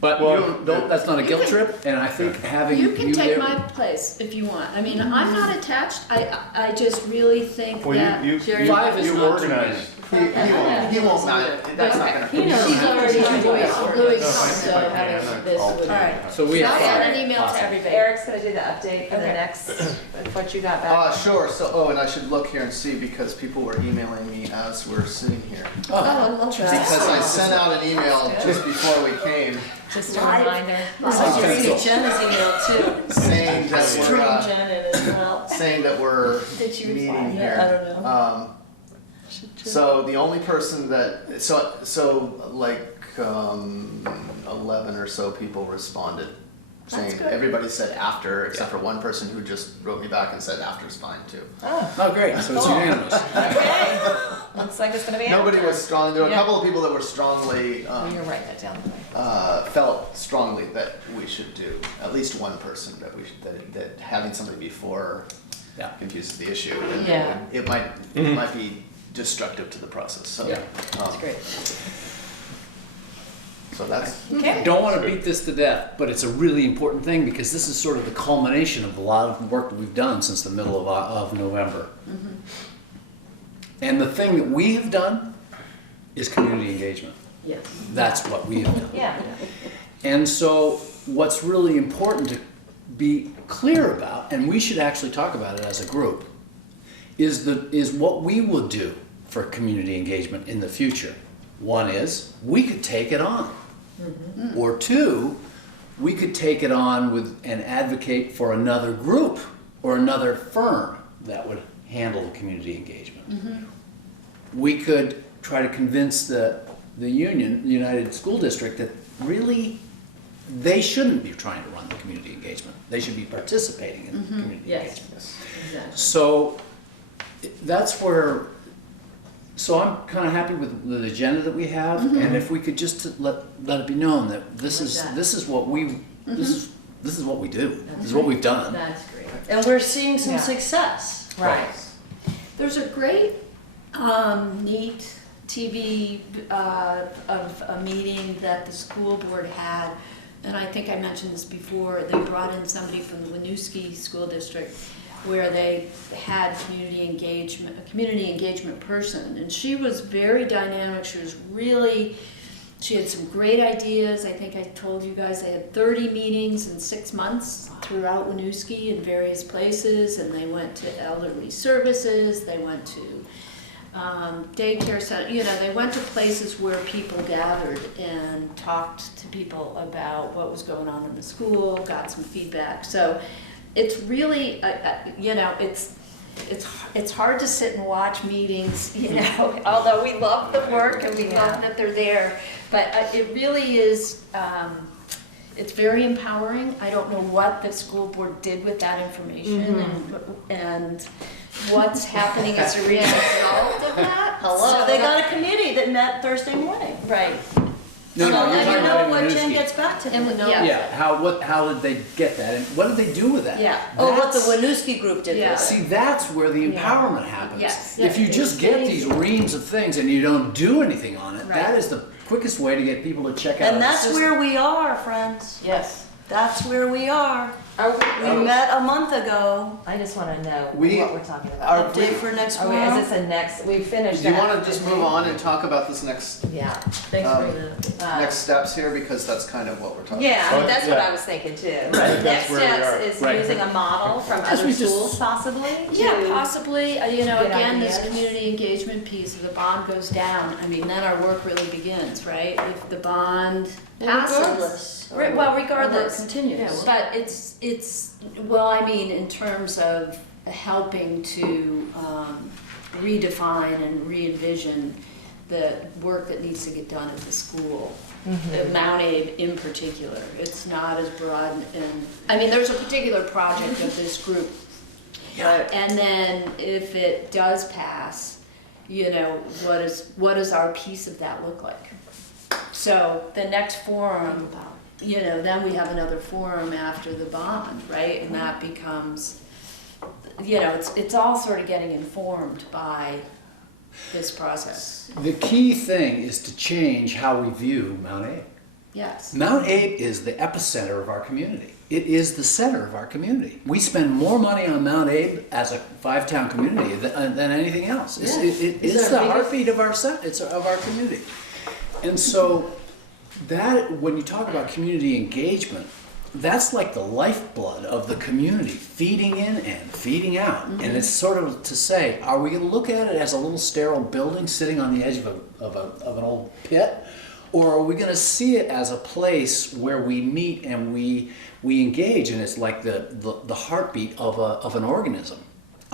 But you Well, don't, that's not a you guilt can- trip, and I think having You you can take there. my place if you want. I mean, I'm not attached. I just really think Well, that. you Jerry, 5 is you not too organized. he won't mind, that's not gonna. He knows. She's already voiced No, Louis' thank you, so I can. having this I'll- would. All right. So we have I'll 5. send an email to Awesome. everybody. Eric's gonna do the update for the Okay. next, with what you got back. Sure, so, and I should look here and see because people were emailing me as we're sitting here. Oh, I love that. Because I sent out an email just before we came Just a reminder. I should see Jenna's email too. saying that Stream we're, Jen in as well. saying that we're Did you meeting respond? here. I don't know. So the only person that, so like 11 or so people responded, saying, good. everybody said after, except for one person who just wrote me back and said after's fine too. Oh, great, so it's unanimous. Okay. Looks like it's gonna be. Nobody after. was strong, there were a Yeah. couple of people that were strongly, Oh, you're writing that down. felt strongly that we should do, at least one person, that we should, that having somebody before Yeah. confuses the issue. And Yeah. it might be destructive to the process, so. Yeah. That's great. So that's, Okay. Don't want to beat this to death, but it's a really important thing because this is sort of the culmination of a lot of work that we've done since the middle of November. And the thing that we have done is community engagement. Yes. That's what we have done. Yeah. And so what's really important to be clear about, and we should actually talk about it as a group, is what we will do for community engagement in the future. One is we could take it on. Or 2, we could take it on with and advocate for another group or another firm that would handle the community engagement. We could try to convince the the union, the United School District, that really, they shouldn't be trying to run the community engagement. They should be participating in the community Yes. engagement. Exactly. So that's where, so I'm kind of happy with the agenda that we have, and if we could just let it be known that this Like is that. this is what we this is what we do. This is what we've done. That's great. And we're seeing some Yeah. success. Right. There's a great, neat TV of a meeting that the school board had, and I think I mentioned this before. They brought in somebody from the Winooski School District, where they had a community engagement person, and she was very dynamic. She had some great ideas. I think I told you guys they had 30 meetings in 6 months throughout Winooski in various places, and they went to elderly services, they went to daycare center, they went to places where people gathered and talked to people about what was going on in the school, got some feedback. So it's really, it's hard to sit and watch meetings, although we love the work and we love that they're there. But it really is, it's very empowering. I don't know what the school board did with that information and what's happening as a result of that. So they got a committee that met Thursday morning. Right. No, So no, you're let talking me know about what Winooski. Jen gets back to them. Yeah. Yeah, how did they get that, and what did they do with that? Yeah. Oh, what the That's- Winooski group did Yeah. with it. See, that's where the empowerment happens. Yes. If you just get these reams of things and you don't do anything on it, that Right. is the quickest way to get people to check out. And the that's system. where we are, friends. Yes. That's where we are. Are We met a month ago. I just want to know We what we're talking about. Update for next Are we, is tomorrow. this a next, we finished Do you that. want to just move on and talk about this next Yeah. Thanks for bringing that up. next steps here, because that's kind of what we're talking Yeah, I mean, Oh, that's what yeah. I was thinking too. Right, The that's next where we are. steps is Right. using a model from Because other we just- schools possibly? Yeah, to- possibly, Good again, this ideas. community engagement piece, if the bond goes down, then our work really begins, right? If the bond passes. Regardless. Right, well, Our regardless. work continues. But it's, in terms of helping to redefine and re-envision the work that needs to get done at the school. Mount Abe in particular, it's not as broad and, there's a particular project of this group. And then if it does pass, what does our piece of that look like? So the next forum, then we have another forum after the bond, right? And that becomes, it's all sort of getting informed by this process. The key thing is to change how we view Mount Abe. Yes. Mount Abe is the epicenter of our community. It is the center of our community. We spend more money on Mount Abe as a 5-town community than anything else. It's, Yeah. it's It's the our biggest- heartbeat of our of our community. And so that, when you talk about community engagement, that's like the lifeblood of the community, feeding in and feeding out. And it's sort of to say, are we going to look at it as a little sterile building sitting on the edge of an old pit? Or are we going to see it as a place where we meet and we engage, and it's like the heartbeit of an organism?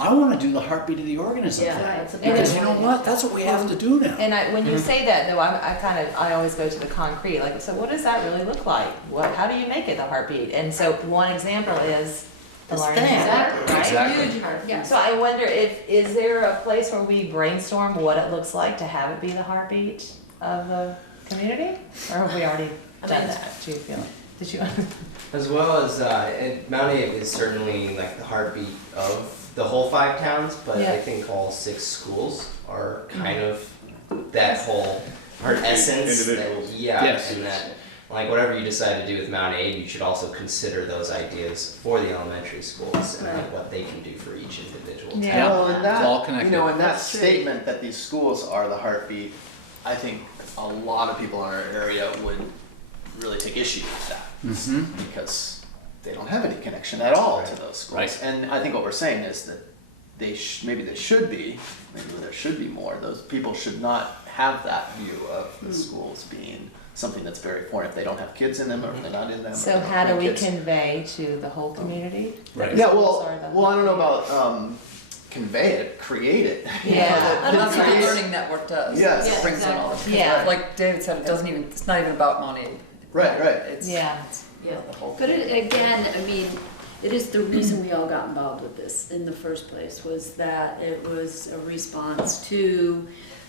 I want to do the heartbeat of the organism Yeah, thing. that's a Because big you know what? That's what we have to do now. And when you say that though, I always go to the concrete, like, so what does that really look like? How do you make it the heartbeat? And so one example is the This learning thing. center, right? Exactly. Huge heart, yes. So I wonder is there a place where we brainstorm what it looks like to have it be the heartbeat of the community? Or have we already done that? Do you feel? Did you? As well as, Mount Abe is certainly like the heartbeat of the whole 5 towns, but Yeah. I think all 6 schools are kind of that whole essence. that- Individuals. Yeah, Yes. and that, like, whatever you decide to do with Mount Abe, you should also consider those ideas for the elementary schools and like what they can do for each individual town. Yeah. Well, and that, It's all connected. and that That's true. statement that these schools are the heartbeat, I think a lot of people in our area would really take issue with that. Because they don't have any connection at all to those schools. Right. And I think what we're saying is that maybe there should be more. Those people should not have that view of the schools being something that's very foreign if they don't have kids in them or if they're not in them. or So they don't how do bring we kids. convey to the whole community? that Right. the Yeah, schools are the well, I don't know heartbeat? about convey it, create it. Yeah. That's what the learning network does. Yes. It brings in all the, Yeah. like David said, it's not even about money. Right. It's, Yeah. it's, the whole But again, I mean, it is the reason we all got involved with this in the first place, was that it was a response to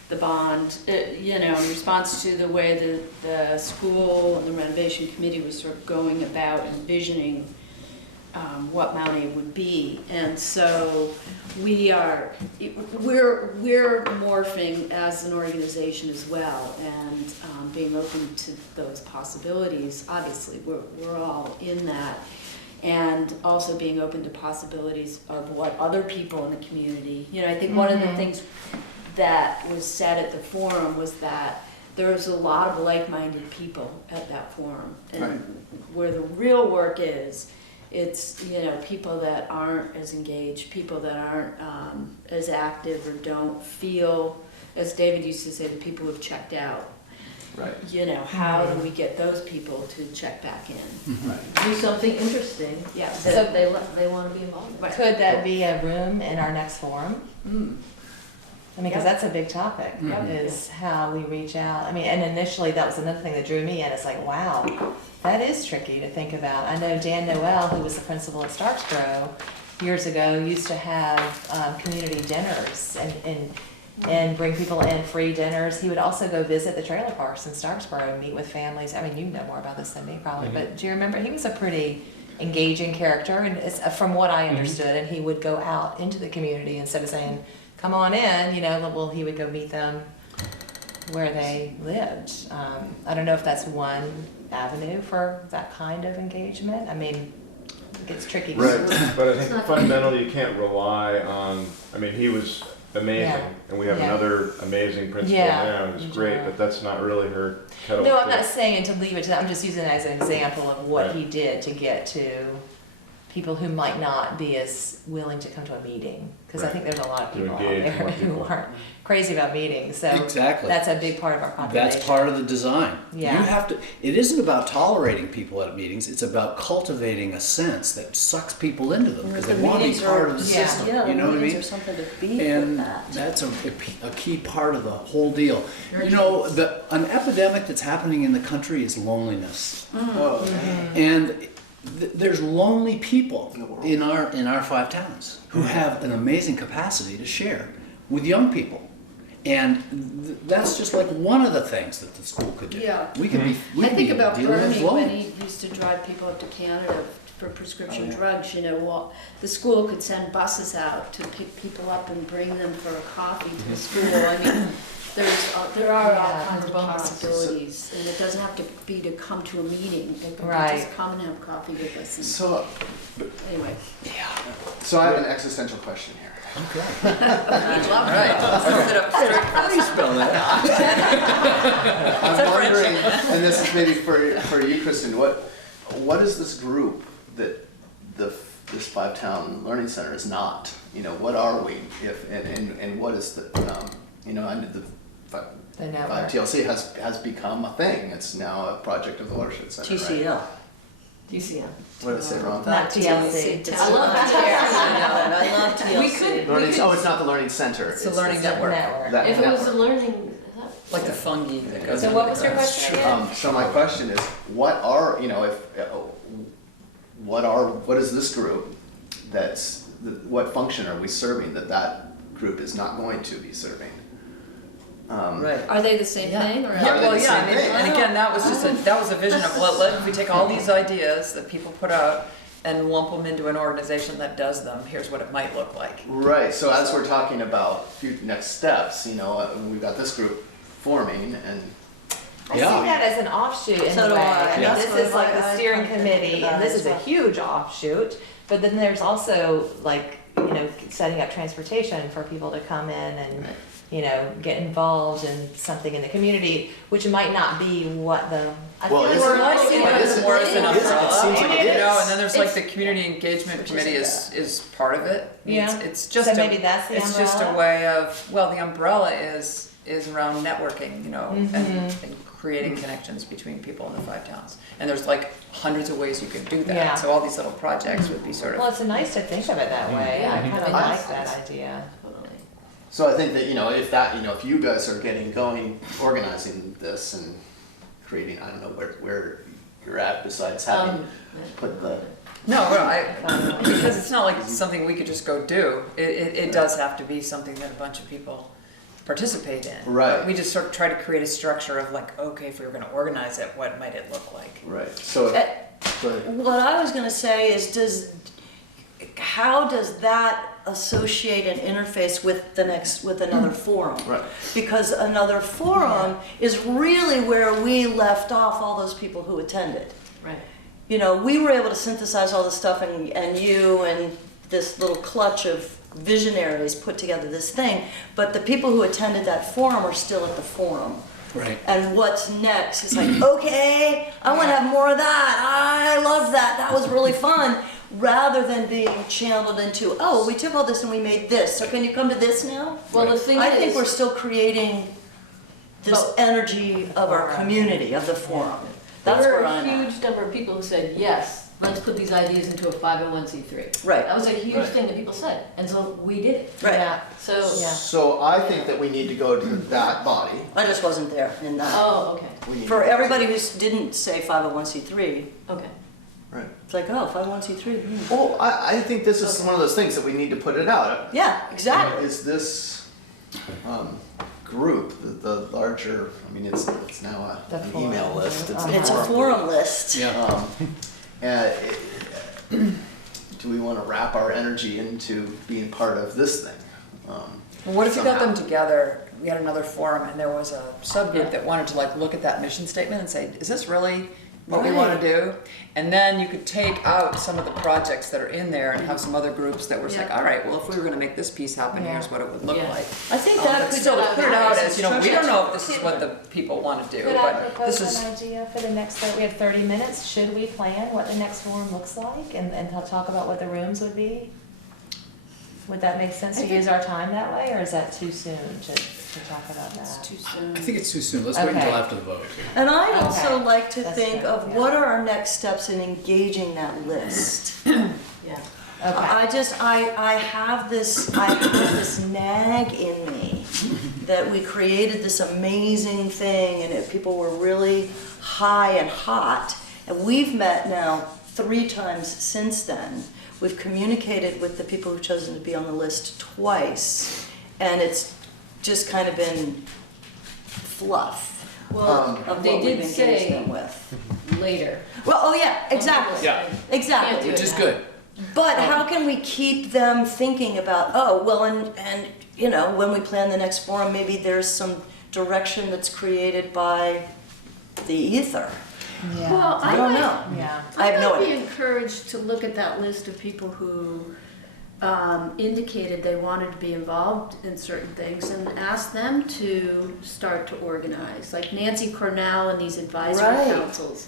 the bond, in response to the way the school and the renovation committee was sort of going about envisioning what Mount A would be. And so we're morphing as an organization as well, and being open to those possibilities. Obviously, we're all in that. And also being open to possibilities of what other people in the community, I think one of the things that was said at the forum was that there was a lot of like-minded people at that forum. And where the real work is, it's, people that aren't as engaged, people that aren't as active or don't feel, as David used to say, the people who've checked out. Right. How do we get those people to check back in? Do something interesting Yeah. that they want to be involved with. Could that be a room in our next forum? I mean, because that's a big topic, is how we reach out. I mean, and initially that was another thing that drew me in. It's like, wow, that is tricky to think about. I know Dan Noel, who was the principal at Starksboro years ago, used to have community dinners and bring people in, free dinners. He would also go visit the trailer parks in Starksboro and meet with families. I mean, you know more about this than me probably, but do you remember? He was a pretty engaging character, and it's, from what I understood, and he would go out into the community instead of saying, come on in, he would go meet them where they lived. I don't know if that's one avenue for that kind of engagement. I mean, it gets tricky. Right, but I think fundamentally you can't rely on, he was amazing, Yeah. and we have Yeah. another amazing principal Yeah. now, who's great, but that's not really her kettle No, of I'm not fish. saying to leave it to that. I'm just using it as an example of what Right. he did to get to people who might not be as willing to come to a meeting. Because I Right. think there's a lot of To people out engage there more who people. aren't crazy about meetings. So Exactly. that's a big part of our population. That's part of the design. Yeah. You have to, it isn't about tolerating people at meetings, it's about cultivating a sense that sucks people into them because they want to be part of the yeah. system. Yeah, You know what I meetings mean? are something to be with And that. that's a key part of the whole deal. An epidemic that's happening in the country is loneliness. Oh, And there's lonely people in our 5 towns who have an amazing capacity to share with young people. And that's just like one of the things that the school could do. Yeah. We could be I think about dealing with Bernie when loneliness. he used to drive people up to Canada for prescription drugs, the school could send buses out to pick people up and bring them for a coffee to the school. I mean, there are all kinds of possibilities, and it doesn't have to be to come to a meeting. They can Right. just come and have coffee with us. And So, anyway, so I have an existential question here. All right. Sit up straight. How do you spell that? I'm wondering, and this is maybe for you, Kristen, what is this group that this 5-town learning center is not? What are we? And what is the I know The network. 5TLC has become a thing. It's now a project of the Watershed Center. Right? TCL. UCM. What did I say wrong? Not TLC. I love TLC. I love TLC. We could- Oh, it's not the learning center. It's the learning network, That If it was a network. learning, like the fungi that goes. So into what was the your ground. question again? So my question is, what is this group what function are we serving that group is not going to be serving? right. are they the same thing, or? Yeah, well, the yeah, same thing. and again, that was a vision of if we take all these ideas that people put out and lump them into an organization that does them, here's what it might look like. Right, so as we're talking about next steps, we've got this group forming and I see Yeah. that as an offshoot in So a do way. I. I mean, That's this what is like the I steering think committee, about and this as is a well. huge offshoot. But then there's also like, setting up transportation for people to come in and, get involved in something in the community, which might not be what the. I Well, feel is like it? we're Well, I looking see at that is as it? more as an It is. It umbrella, seems like it and then there's like It's- the community engagement committee is part of it. I mean, Yeah. It's just So maybe that's the it's just a umbrella? way of, the umbrella is around networking, and creating connections between people in the 5 towns. And there's like hundreds of ways you could do that. Yeah. So all these little projects would be sort Well, of, it's nice to think of it that way. Yeah, I kind of it like is. that idea. So I think that, if you guys are getting going, organizing this and creating, I don't know where you're at besides having put the, because it's not like something we could just go do. It does have to be something that a bunch of people participate in. Right. But we just sort of try to create a structure of like, okay, if we were gonna organize it, what might it look like? right, so, go ahead. What I was gonna say is, how does that associate and interface with another forum? Right. Because another forum is really where we left off all those people who attended. Right. We were able to synthesize all this stuff, and you and this little clutch of visionaries put together this thing, but the people who attended that forum are still at the forum. Right. And what's next? It's like, okay, I want to have more of that. I love that. That was really fun. Rather than being channeled into, oh, we took all this and we made this. So can you come to this now? Well, the thing I think is, we're still creating this energy of our community, of the forum. That's there where were a I'm at. huge number of people who said, yes, let's put these ideas into a 501c3. Right. That was a huge Right. thing that people said, and so we did it. Right. Yeah. So, Yeah. So I think that we need to go to that body. I just wasn't there in that. oh, okay, We need For to go to- everybody who didn't say 501c3, okay. Right. it's like, oh, 501c3. Well, I think this is one of those things that we need to put it out. Yeah, exactly. Is this group, the larger, it's now The an forum. email list. It's It's a forum list. Yeah. Do we want to wrap our energy into being part of this thing? Well, what if you got them somehow? together, we had another forum and there was a subgroup that wanted to like look at that mission statement and say, is this really what we want to do? And then you could take out some of the projects that are in there and have some other groups that were like, all right, well, if we were going to make this piece happen, Yeah. here's what it would look Yeah. like. I think that But could still put it out as, we don't know if Structure. this is what the people want to do, Could I but propose this is, an idea for the next, we have 30 minutes, should we plan what the next forum looks like and talk about what the rooms would be? Would that make sense to use our time that way, or is that too soon to talk about that? It's too soon. I think it's too soon. Let's wait Okay. until after the vote. And I'd also Okay. like to That's think true, of yeah. what are our next steps in engaging that list. Yeah. Okay. I have this nag in me that we created this amazing thing and people were really high and hot. And we've met now 3 times since then. We've communicated with the people who've chosen to be on the list twice. And it's just kind of been fluff Well, of they what we've did engaged say them with. later. Well, oh yeah, exactly. Yeah. Exactly. Can't do Which it is now. good. But how can we keep them thinking about, oh, well, and when we plan the next forum, maybe there's some direction that's created by the ether. Yeah. Well, I don't know. Yeah. I have no might be idea. encouraged to look at that list of people who indicated they wanted to be involved in certain things and ask them to start to organize, like Nancy Cornell and these advisory Right. councils.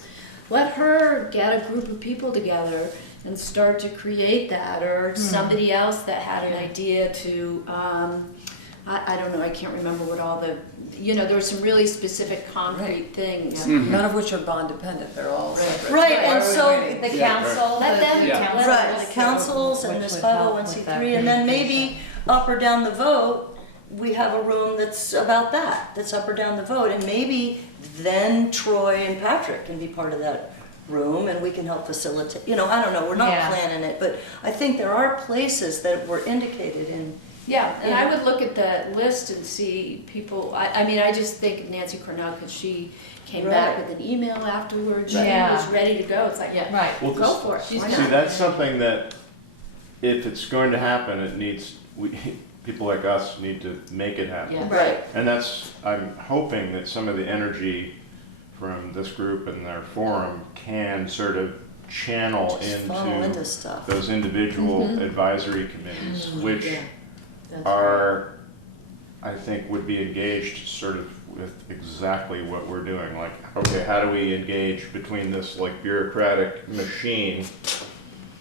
Let her get a group of people together and start to create that, or somebody else that had an idea to, I don't know, I can't remember what all the, there were some really specific concrete things. none of which are bond dependent, they're all separate. Right, Why and are we so- waiting? The Yeah, council, Let them- Yeah. council Right, was the councils and which this would help with 501c3, that and then communication. maybe up or down the vote, we have a room that's about that, that's up or down the vote, and maybe then Troy and Patrick can be part of that room, and we can help facilitate, I don't know, we're not Yeah. planning it, but I think there are places that were indicated in. Yeah, and I Yeah. would look at that list and see people, I just think Nancy Cornell, because she came back Right. with an email afterwards, she Yeah. was ready to go, it's like, Yeah. Right. Well, go for it. She's Why got See, not? that's something that if it's going to happen, people like us need to make it happen. Yeah. Right. And I'm hoping that some of the energy from this group and their forum can sort of channel Just funnel into into stuff. those individual advisory committees, which Yeah. That's are, I think, would be engaged sort of with exactly what we're doing. Like, okay, how do we engage between this like bureaucratic machine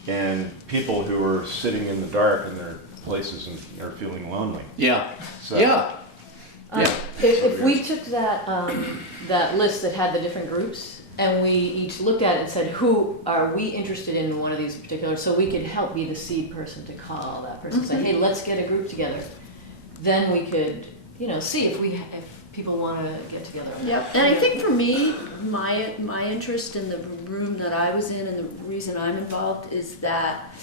and people who are sitting in the dark in their places and are feeling lonely? Yeah. So- Yeah. Yeah. If we took that, that list that had the different groups, and we each looked at it and said, who are we interested in one of these particular, so we could help be the seed person to call that person, say, hey, let's get a group together. Then we could, you know, see if people want to get together. on that. Yep, and I think for me, my interest in the room that I was in and the reason I'm involved is that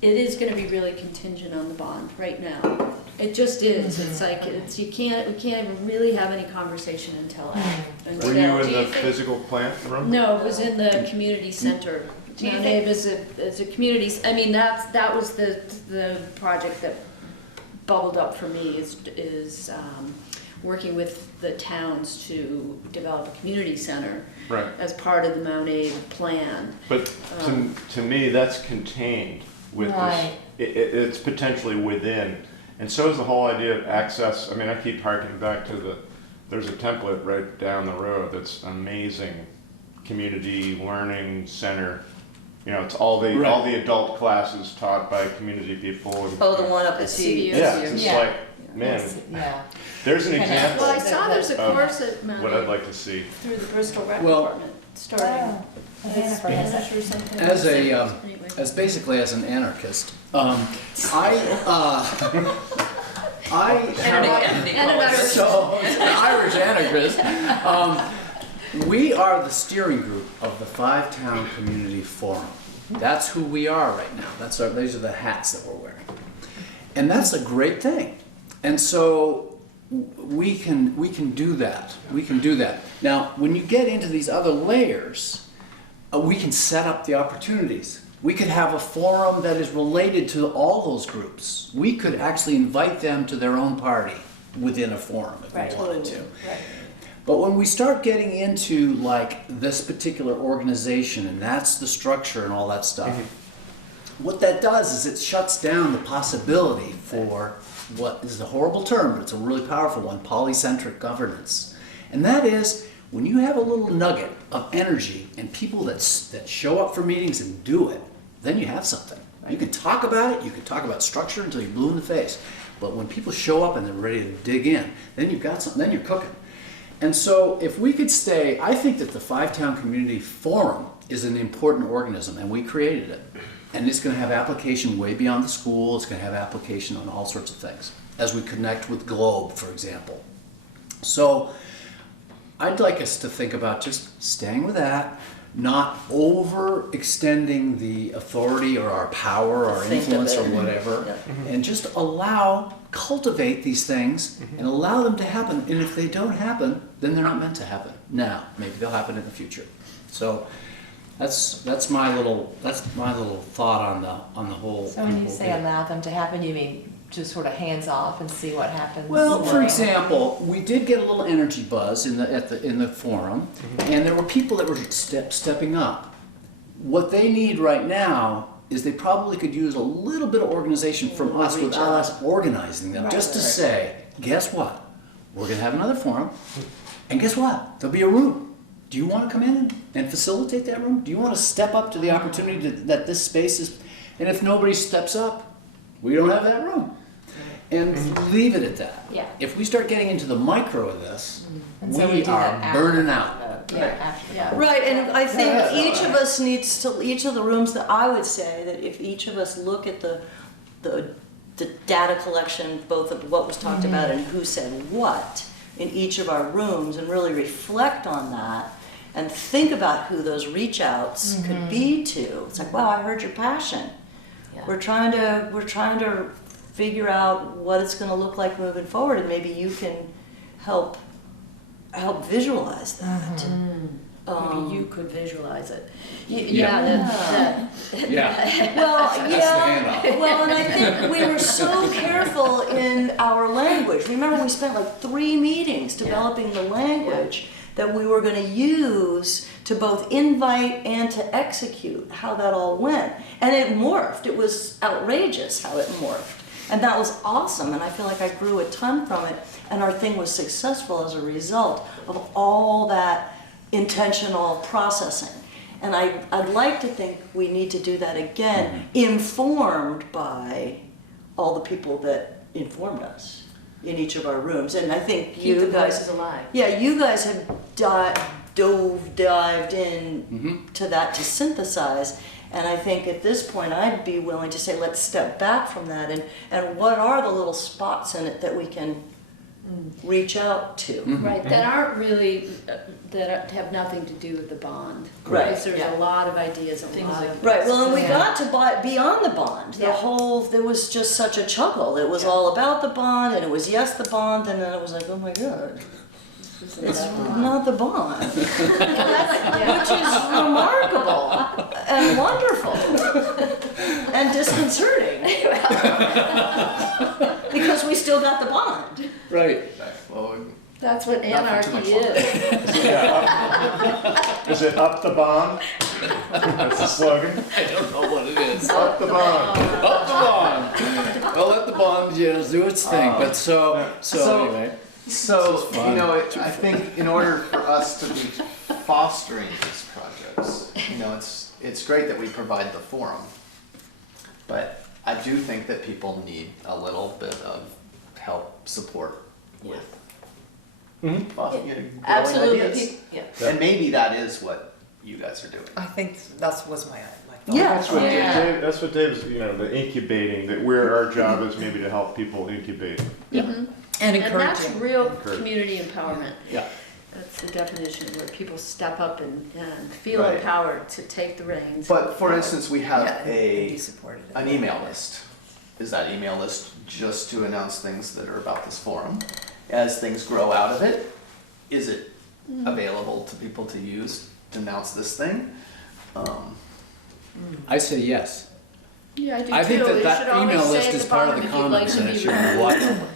it is gonna be really contingent on the bond right now. It just is, it's like, we can't even really have any conversation until after. Were you in the physical plant room? No, it was in the community center. Do you Mount think- Abe is a community, I mean, that was the project that bubbled up for me is working with the towns to develop a community center Right. as part of the Mount Abe plan. But to me, that's contained with Right. this. It's potentially within. And so is the whole idea of access. I mean, I keep harking back to there's a template right down the road that's amazing. Community learning center. You know, it's all the adult classes taught by community people. And, Oh, the one up at CVU. CVU. yeah, it's just Yeah. like, man, Yeah. there's an example Well, I saw there's a of course at Mount what I'd Abe like to see. through the Bristol Rec Well- Department, starting. Spanish or something. As a, Anyway. basically as an anarchist, I have, And an Irish. so, as an Irish anarchist, we are the steering group of the 5-Town Community Forum. That's who we are right now. These are the hats that we're wearing. And that's a great thing. And so we can do that. We can do that. Now, when you get into these other layers, we can set up the opportunities. We could have a forum that is related to all those groups. We could actually invite them to their own party within a forum if Right. we wanted to. Right. But when we start getting into like this particular organization and that's the structure and all that stuff, what that does is it shuts down the possibility for what is a horrible term, but it's a really powerful one, polycentric governance. And that is when you have a little nugget of energy and people that show up for meetings and do it, then you have something. You can talk about it, you can talk about structure until you're blue in the face. But when people show up and they're ready to dig in, then you've got something, then you're cooking. And so if we could stay, I think that the 5-Town Community Forum is an important organism and we created it. And it's going to have application way beyond the school, it's going to have application on all sorts of things as we connect with Globe, for example. So I'd like us to think about just staying with that, not overextending the authority or our power or Think of influence or it. whatever, Yeah. and just cultivate these things and allow them to happen. And if they don't happen, then they're not meant to happen now. Maybe they'll happen in the future. So that's my little thought on the whole. So when you whole say deal. allow them to happen, you mean just sort of hands off and see what happens? Well, for Or- example, we did get a little energy buzz in the forum, and there were people that were stepping up. What they need right now is they probably could use a little bit of organization from us Reach without out. us organizing them, just to say, guess what? We're going to have another forum, and guess what? There'll be a room. Do you want to come in and facilitate that room? Do you want to step up to the opportunity that this space is? And if nobody steps up, we don't have that room. And leave it at that. Yeah. If we start getting into the micro of this, And so we do are that after burning the- out. Yeah, after. Yeah. Right, and I think Yeah. each of us needs to, each of the rooms that I would say that if each of us look at the data collection, both of what was talked about and who said what in each of our rooms and really reflect on that and think about who those reach outs could be to. It's like, wow, I heard your passion. Yeah. We're trying to figure out what it's going to look like moving forward, and maybe you can help visualize that. Maybe you could visualize it. Yeah. Yeah. Well, That's the yeah. handoff. Well, and I think we were so careful in our language. Remember, we spent like 3 meetings developing the language that we were going to use to both invite and to execute how that all went. And it morphed. It was outrageous how it morphed. And that was awesome. And I feel like I grew a ton from it. And our thing was successful as a result of all that intentional processing. And I'd like to think we need to do that again, informed by all the people that informed us. in each of our rooms, and I think Keep the you guys, voices alive. yeah, you guys have dived in to that to synthesize. And I think at this point, I'd be willing to say, let's step back from that, and what are the little spots in it that we can reach out to? Right, that aren't really, that have nothing to do with the bond. Right, Because there's yeah. a lot of ideas, a Things lot like- of. Right, well, and we Yeah. got to beyond the bond. The Yeah. whole, there was just such a chuckle. It was all about the bond, and it was yes, the bond, and then it was like, oh my God, it's not the bond. Which is remarkable and wonderful and disconcerting. Because we still got the bond. Right. Well, That's what Not for too anarchy much is. Is it up the bond? That's the slogan. I don't know what it is. Up the bond. Up the bond. Well, let the bond, do its thing. But so So- anyway. So, This is fun. you know, I think in order for us to be fostering these projects, you know, it's great that we provide the forum. But I do think that people need a little bit of help, support with you know, growing Absolutely, ideas. yeah. And maybe that is what you guys are doing. I think that was my thought. Yeah. That's what Yeah. Dave, that's what Dave's, you know, the incubating, that where our job is maybe to help people incubate. And And that's encouraging. real Encourage. community empowerment. Yeah. That's the definition, where people step up and feel Right. empowered to take the reins. But for instance, we have Yeah, and be supported. an email list. Is that email list just to announce things that are about this forum? As things grow out of it, is it available to people to use to announce this thing? I say yes. Yeah, I do too. I think It that should always email say list at is the part of bottom, the if you'd like comments to and it be should be removed what?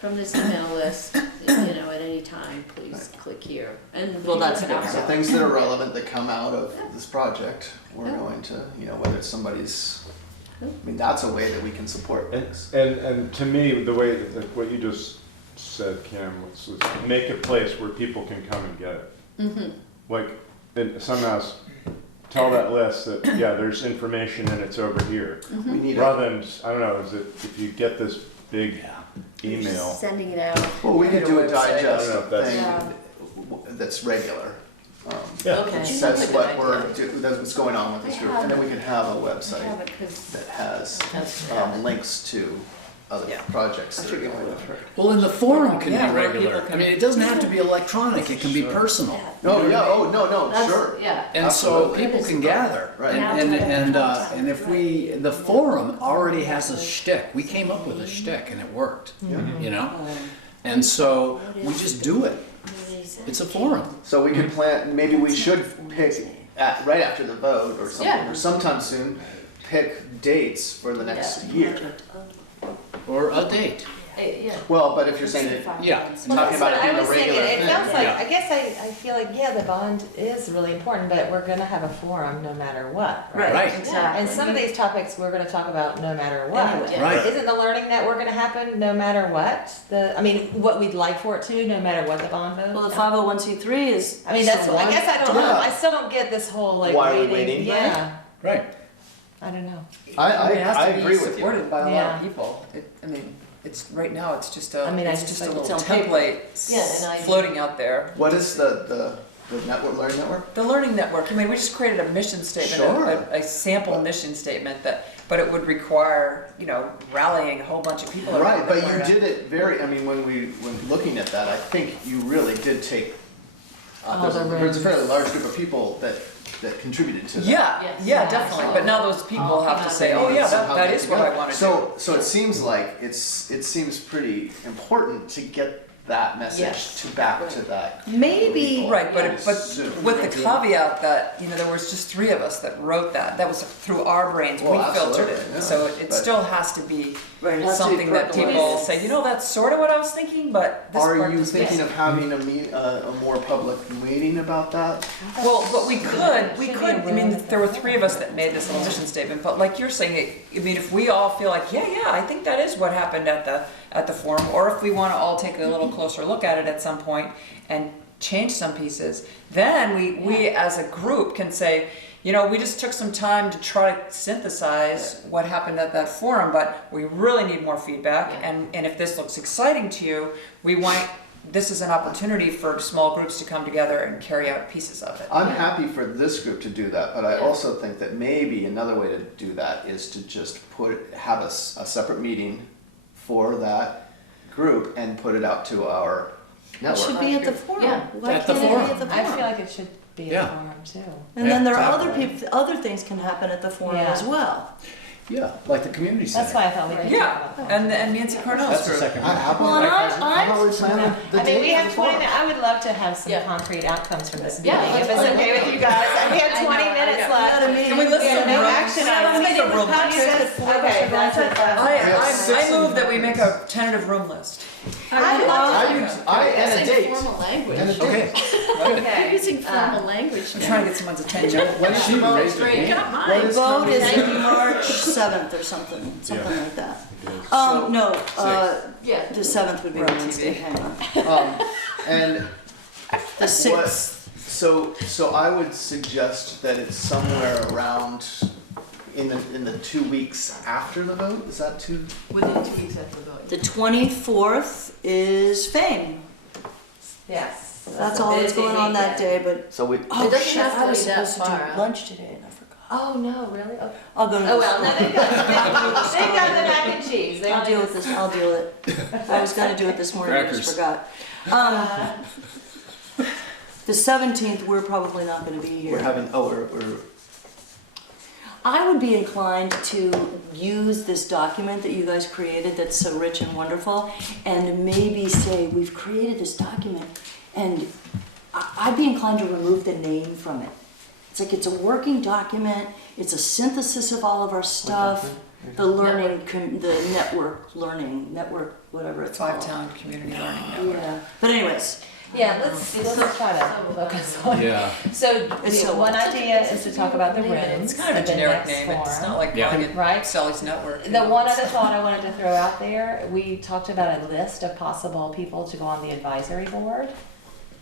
from this email list, you know, at any time, please click here. And Well, you that's can good. opt So out. things that are relevant that come out of this project, we're going to, you know, whether it's somebody's, I mean, that's a way that we can support things. And to me, the way, like what you just said, Kim, was make a place where people can come and get it. Like, and somehow tell that list that, yeah, there's information and it's over here. We need Rather than, I don't know, is it, if you get this big email, Sending it out. Well, we could do a website. digest I don't know if that's- thing Yeah. that's regular. yeah. Okay. That's That's a good what idea. that's what's going on with this group, and then we could have a I have website it 'cause that has That's- links to other Yeah. projects that are going on. Well, and the forum can Yeah, be where regular. people I can- mean, it doesn't have to be electronic. It can be personal. Oh, yeah, oh, no, That's- sure. Yeah. And so Absolutely. people can gather. Right. And if the forum already has a shtick. We came up with a shtick and it worked. You know? And so we just do it. It's a forum. So we could plan, maybe we should pick, right after the vote or something, Yeah. or sometime soon, pick dates for the next year. Or a date. Yeah. Well, but if you're saying that, Yeah. talking about it I being a was thinking, regular it thing. sounds like, Yeah. I guess I feel like, yeah, the bond is really important, but we're gonna have a forum no matter what, right? Right. Exactly. And some of these topics we're gonna talk about no matter what. Anyway. Right. Isn't the learning network gonna happen no matter what? I mean, what we'd like for it to, no matter what the bond vote? Well, the 501c3 is. I mean, that's, so I guess I don't know, Yeah. I still don't get this whole like Why are we waiting, waiting? yeah, Right. I don't know. I mean, it has I to agree be with you. supported by a lot Yeah. of people. I mean, it's, right now, it's just I mean, I it's just just a like little it's on paper. template Yeah, and I- floating out there. What is the network, learning network? The Learning Network, I mean, we just created a mission statement, Sure. a sample mission statement but it would require, you know, rallying a whole bunch of people. Right, around but that you wanna- did it very, I mean, when looking at that, I think you really did take, there's a fairly large group of people that contributed to that. Yeah, Yes. yeah, definitely, but now those people have to say, oh yeah, that is what I want to do. So it seems like it seems pretty important to get that message Yes. to back to that. Maybe. Right, but Assume. with the caveat that, you know, there was just 3 of us that wrote that. That was through our brains, we Well, filtered it. absolutely, yeah. So it But- still has to be Right, it has to be something that percolated. people say, you know, that's sort of what I was thinking, but this Are part you was thinking missing. of having a more public meeting about that? Well, but we could, I mean, there were 3 of us that made this mission statement, but like you're saying, I mean, if we all feel like, yeah, I think that is what happened at the forum, or if we want to all take a little closer look at it at some point and change some pieces, then we as a group can say, you know, we just took some time to try to synthesize what happened at that forum, but we really need more feedback. And if this looks exciting to you, this is an opportunity for small groups to come together and carry out pieces of it. I'm happy for this group to do that, but I also think that maybe another way to do that is to just have a separate meeting for that group and put it out to our It network. should be at the forum. Yeah. Why At the can't it be forum. at the I forum? feel like it should be Yeah. a forum too. And then there are exactly. other things can happen at the forum Yeah. as well. Yeah, like the community center. That's why I thought we could Yeah, talk about that. and Nancy Cornell's That's the group. second How one. about Well, and how about we plan the I mean, we date have for the 20 forum? minutes, I would love to have some Yeah. concrete outcomes from this Yeah, meeting, if it's let's- okay with you guys. And we have I know, 20 I minutes know. left. Can we list We have some no rooms? action We have a items. meeting with You Patrick said- at 4 Okay, o'clock. that's it. I move that we make a tentative room list. And a date. Formal language. And a Okay. date. Okay. Using formal language. I'm trying to get someone's attention. When is the vote? Got What mine. The is vote is coming? March 7th or something like that. So- No, Yeah. the 7th would be We're on Wednesday, TV. hang on. And The 6th. so I would suggest that it's somewhere around in the 2 weeks after the vote. Is that too? Within 2 weeks after the vote. The 24th is Fame. Yes. That's all that's going on that day, but, So we. oh doesn't shit, have to I was be that supposed to far, do huh? lunch today and I forgot. Oh, no, really? Okay. I'll go to Oh, the well, no, school. they've got the mac and cheese. They I'll don't deal need with this, I'll deal with it. I was gonna do it this morning, I just Crackers. forgot. The 17th, we're probably not gonna be here. We're having. We're. I would be inclined to use this document that you guys created that's so rich and wonderful, and maybe say, we've created this document, and I'd be inclined to remove the name from it. It's like, it's a working document, it's a synthesis of all of our stuff, the learning, the network, whatever it's called. 5-Town Community Learning Network. Yeah, but anyways, Yeah, let's try to focus on. Yeah. So, It's so one what? idea is to talk about the rooms. It's kind of a at the generic next name, it's forum. not like Yeah. calling it Right. Sally's Network. you The know, one it's- other thought I wanted to throw out there, we talked about a list of possible people to go on the advisory board.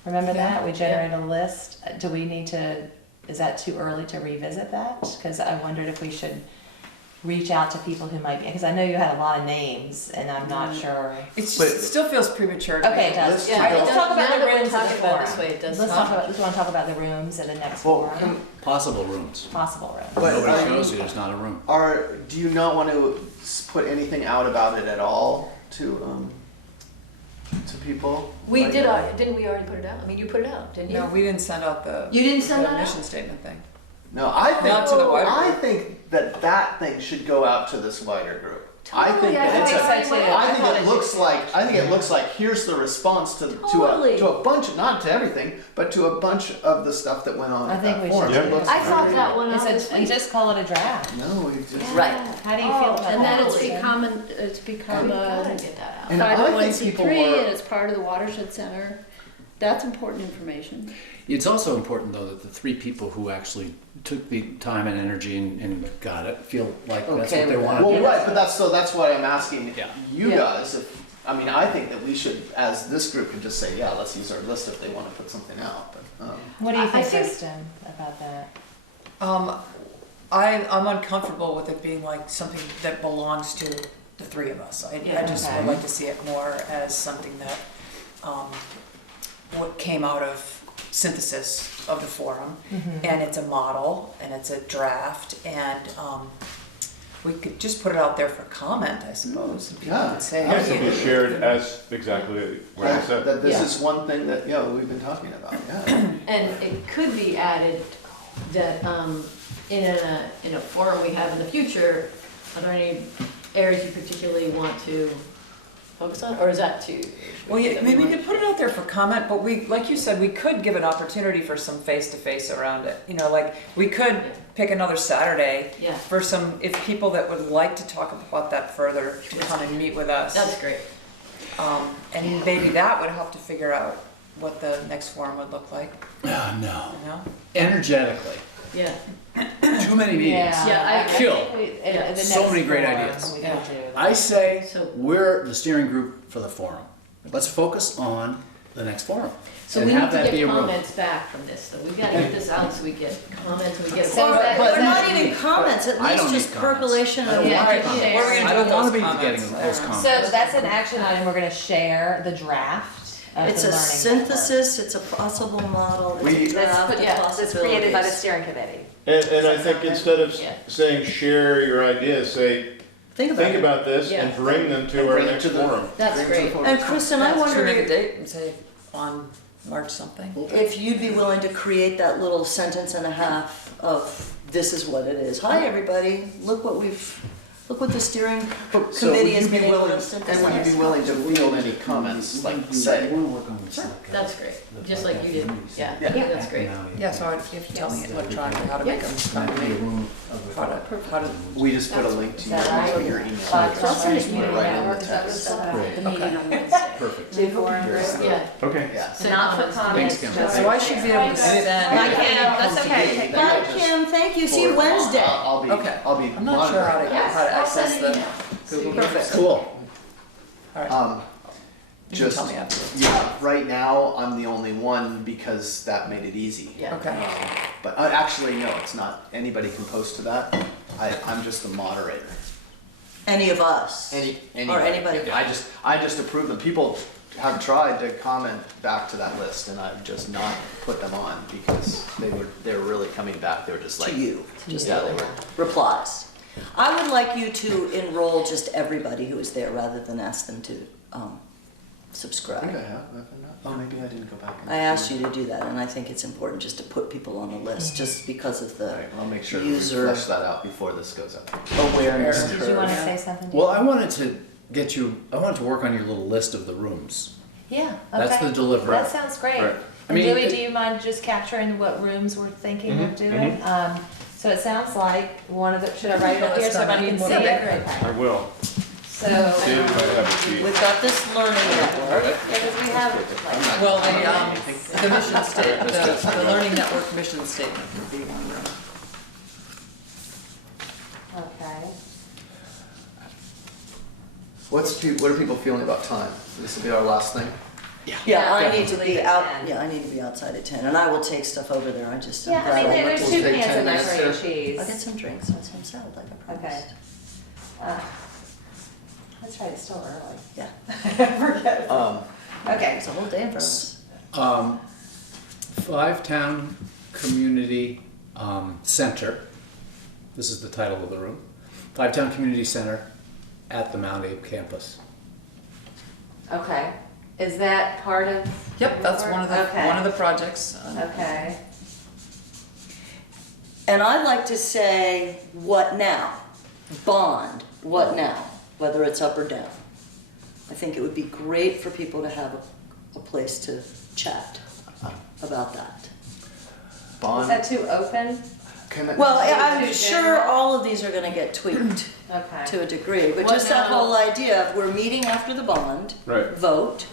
Remember that? We generated a list. Do we need to, is that too early to revisit that? Because I wondered if we should reach out to people who might be, because I know you had a lot of names and I'm not sure. It But- still feels premature to me. Okay, it does. Let's All right, let's it talk does. about Now the that we're rooms at the talking about it this forum. way, it does Let's not. talk about, let's want to talk about the rooms at the next Well, forum. Possible rooms. Possible rooms. But Nobody are goes you- here, there's not a room. Do you not want to put anything out about it at all to people? We Like, did, didn't we already put it out? I mean, you put it out, didn't you? No, we didn't send out the. You didn't send the that out? mission statement thing. No, I think. Not to the wider I group. think that thing should go out to this wider group. I Totally, think I that it's think a. so too. I think thought it it looks did. like. I think it looks like here's the response Totally. to a bunch, not to everything, but to a bunch of the stuff that went on. I at think that we forum. should It do looks I thought very- that one out Is this it, and week. just call it a draft. No, we just. right. How do you feel about that? And then it's Kristen? become gotta a get that out. And I think 501c3 people were- and it's part of the watershed center. That's important information. It's also important, though, that the three people who actually took the time and energy and got it feel like that's Okay what they with want that. to Well, do. right, but that's why I'm asking Yeah. you Yeah. guys. I think that we should, as this group, could just say, yeah, let's use our list if they want to put something out. But What do you I think, think- Kristen, about that? I'm uncomfortable with it being like something that belongs to the three of us. I just Okay. would like to see it more as something that, what came out of synthesis of the forum. And it's a model, and it's a draft, and, we could just put it out there for comment, I suppose. and people Yeah. could say, It can hey, be shared as exactly what I said. that this Yeah. is one thing that we've been talking about. Yeah. And it could be added that in a forum we have in the future, are there any areas you particularly want to focus on, or is that too? well, yeah, maybe we could put it out there for comment, but we, like you said, we could give an opportunity for some face-to-face around it. You know, like, we could pick another Saturday Yeah, for some, if people that would like to talk about that further, to come and meet with us. that's great. And maybe that would help to figure out what the next forum would look like, No. you know? Energetically. Yeah. Too many meetings. Yeah, I Kill. think we- Yeah. at the So next many great forum, ideas. we could do that. I say So- we're the steering group for the forum. Let's focus on the next forum. So And we have need to that be get a room. comments back from this, though. We've got to get this out so we get comments, we get. So Or that- or that- not even comments, at I least don't just need comments. percolation I of don't Yeah, want share. comments. What are we gonna I do don't with want to those be getting comments? those comments. So that's an action item, we're gonna share the draft of It's the a learning synthesis, it's a possible model, We- it's a draft of That's created by the possibilities. steering committee. And I think instead of Yeah. saying share your ideas, say, Think about think it. about this Yeah. and bring them And to our bring it next to the- forum. That's great. And Kristen, I Should we wonder make a if date and say on March something? you'd be willing to create that little sentence and a half of, this is what it is. Hi, everybody, look what the steering So committee would has you be been able willing, to and synthesize. would you be willing to field any comments, like say? That's great, just like you did, yeah, Yeah. that's great. Yeah, so you have to tell me electronically how to make them, how to, We just put a link to Is that right? your email. So I'll send it to you Right in now, the because that text. was Great. the meeting on Wednesday. Perfect. Yeah. Okay. Yeah. So not put comments, Kim. just. so I should be able to send. Bye, Kim, that's okay. Bye, Kim, thank you, see you Forward. Wednesday. I'll be, Okay. I'll be I'm not sure how to, monitoring. how to I'll send access an the email. Google. Perfect. Cool. Alright, You you can just, tell me afterwards. yeah, right now, I'm the only one because that made it easy. Yeah. Okay, But actually, no, it's not. Anybody can post to that. I'm just the moderator. Any of us. Anybody. anybody. I just approve them. People have tried to comment back to that list, and I've just not put them on because they were really coming back. They were just like To you, just yeah, they were. replies. I would like you to enroll just everybody who is there rather than ask them to I think I subscribe. have. Have I not? Oh, maybe I didn't go back. I asked you to do that, and I think it's important just to put people on the list, just because of All the right, I'll make sure to user flesh that out before this goes up. awareness Did you wanna curve. say something? Well, I wanted to work on your little list of the rooms. Yeah, okay. That's the delivery. That sounds great. Right. I And mean, Dewey, it- do you mind just capturing what rooms we're thinking of doing? So it sounds like one of the, should I write it up here so everybody can see it? Okay. I will. So, See if I have a sheet. We've got this learning network. yeah, because we have, like, well, the mission statement, the learning network mission statement would be one room. okay. What are people feeling about time? This will be our last thing. Yeah, I need to Definitely be at out, 10. yeah, I need to be outside at 10, and I will take stuff over there, I just. Yeah, I mean, there's We'll two take cans 10 of minutes macaroni and to- cheese. I'll get some drinks and some salad like I Okay. promised. That's right, it's still early. Yeah, Forget. Okay. there's a whole day in front of us. 5Town Community Center. This is the title of the room. 5Town Community Center at the Mount Abe campus. Okay. Is that part of? Yep, that's one of the, Okay. one of the projects. Okay. And I'd like to say, what now? Bond, what now? Whether it's up or down. I think it would be great for people to have a place to chat about that. Is Bond. that too open? Well, Too I'm sure general? all of these are gonna get tweaked Okay. to a degree, but What just that now? whole idea of we're meeting after the bond. Right. Vote.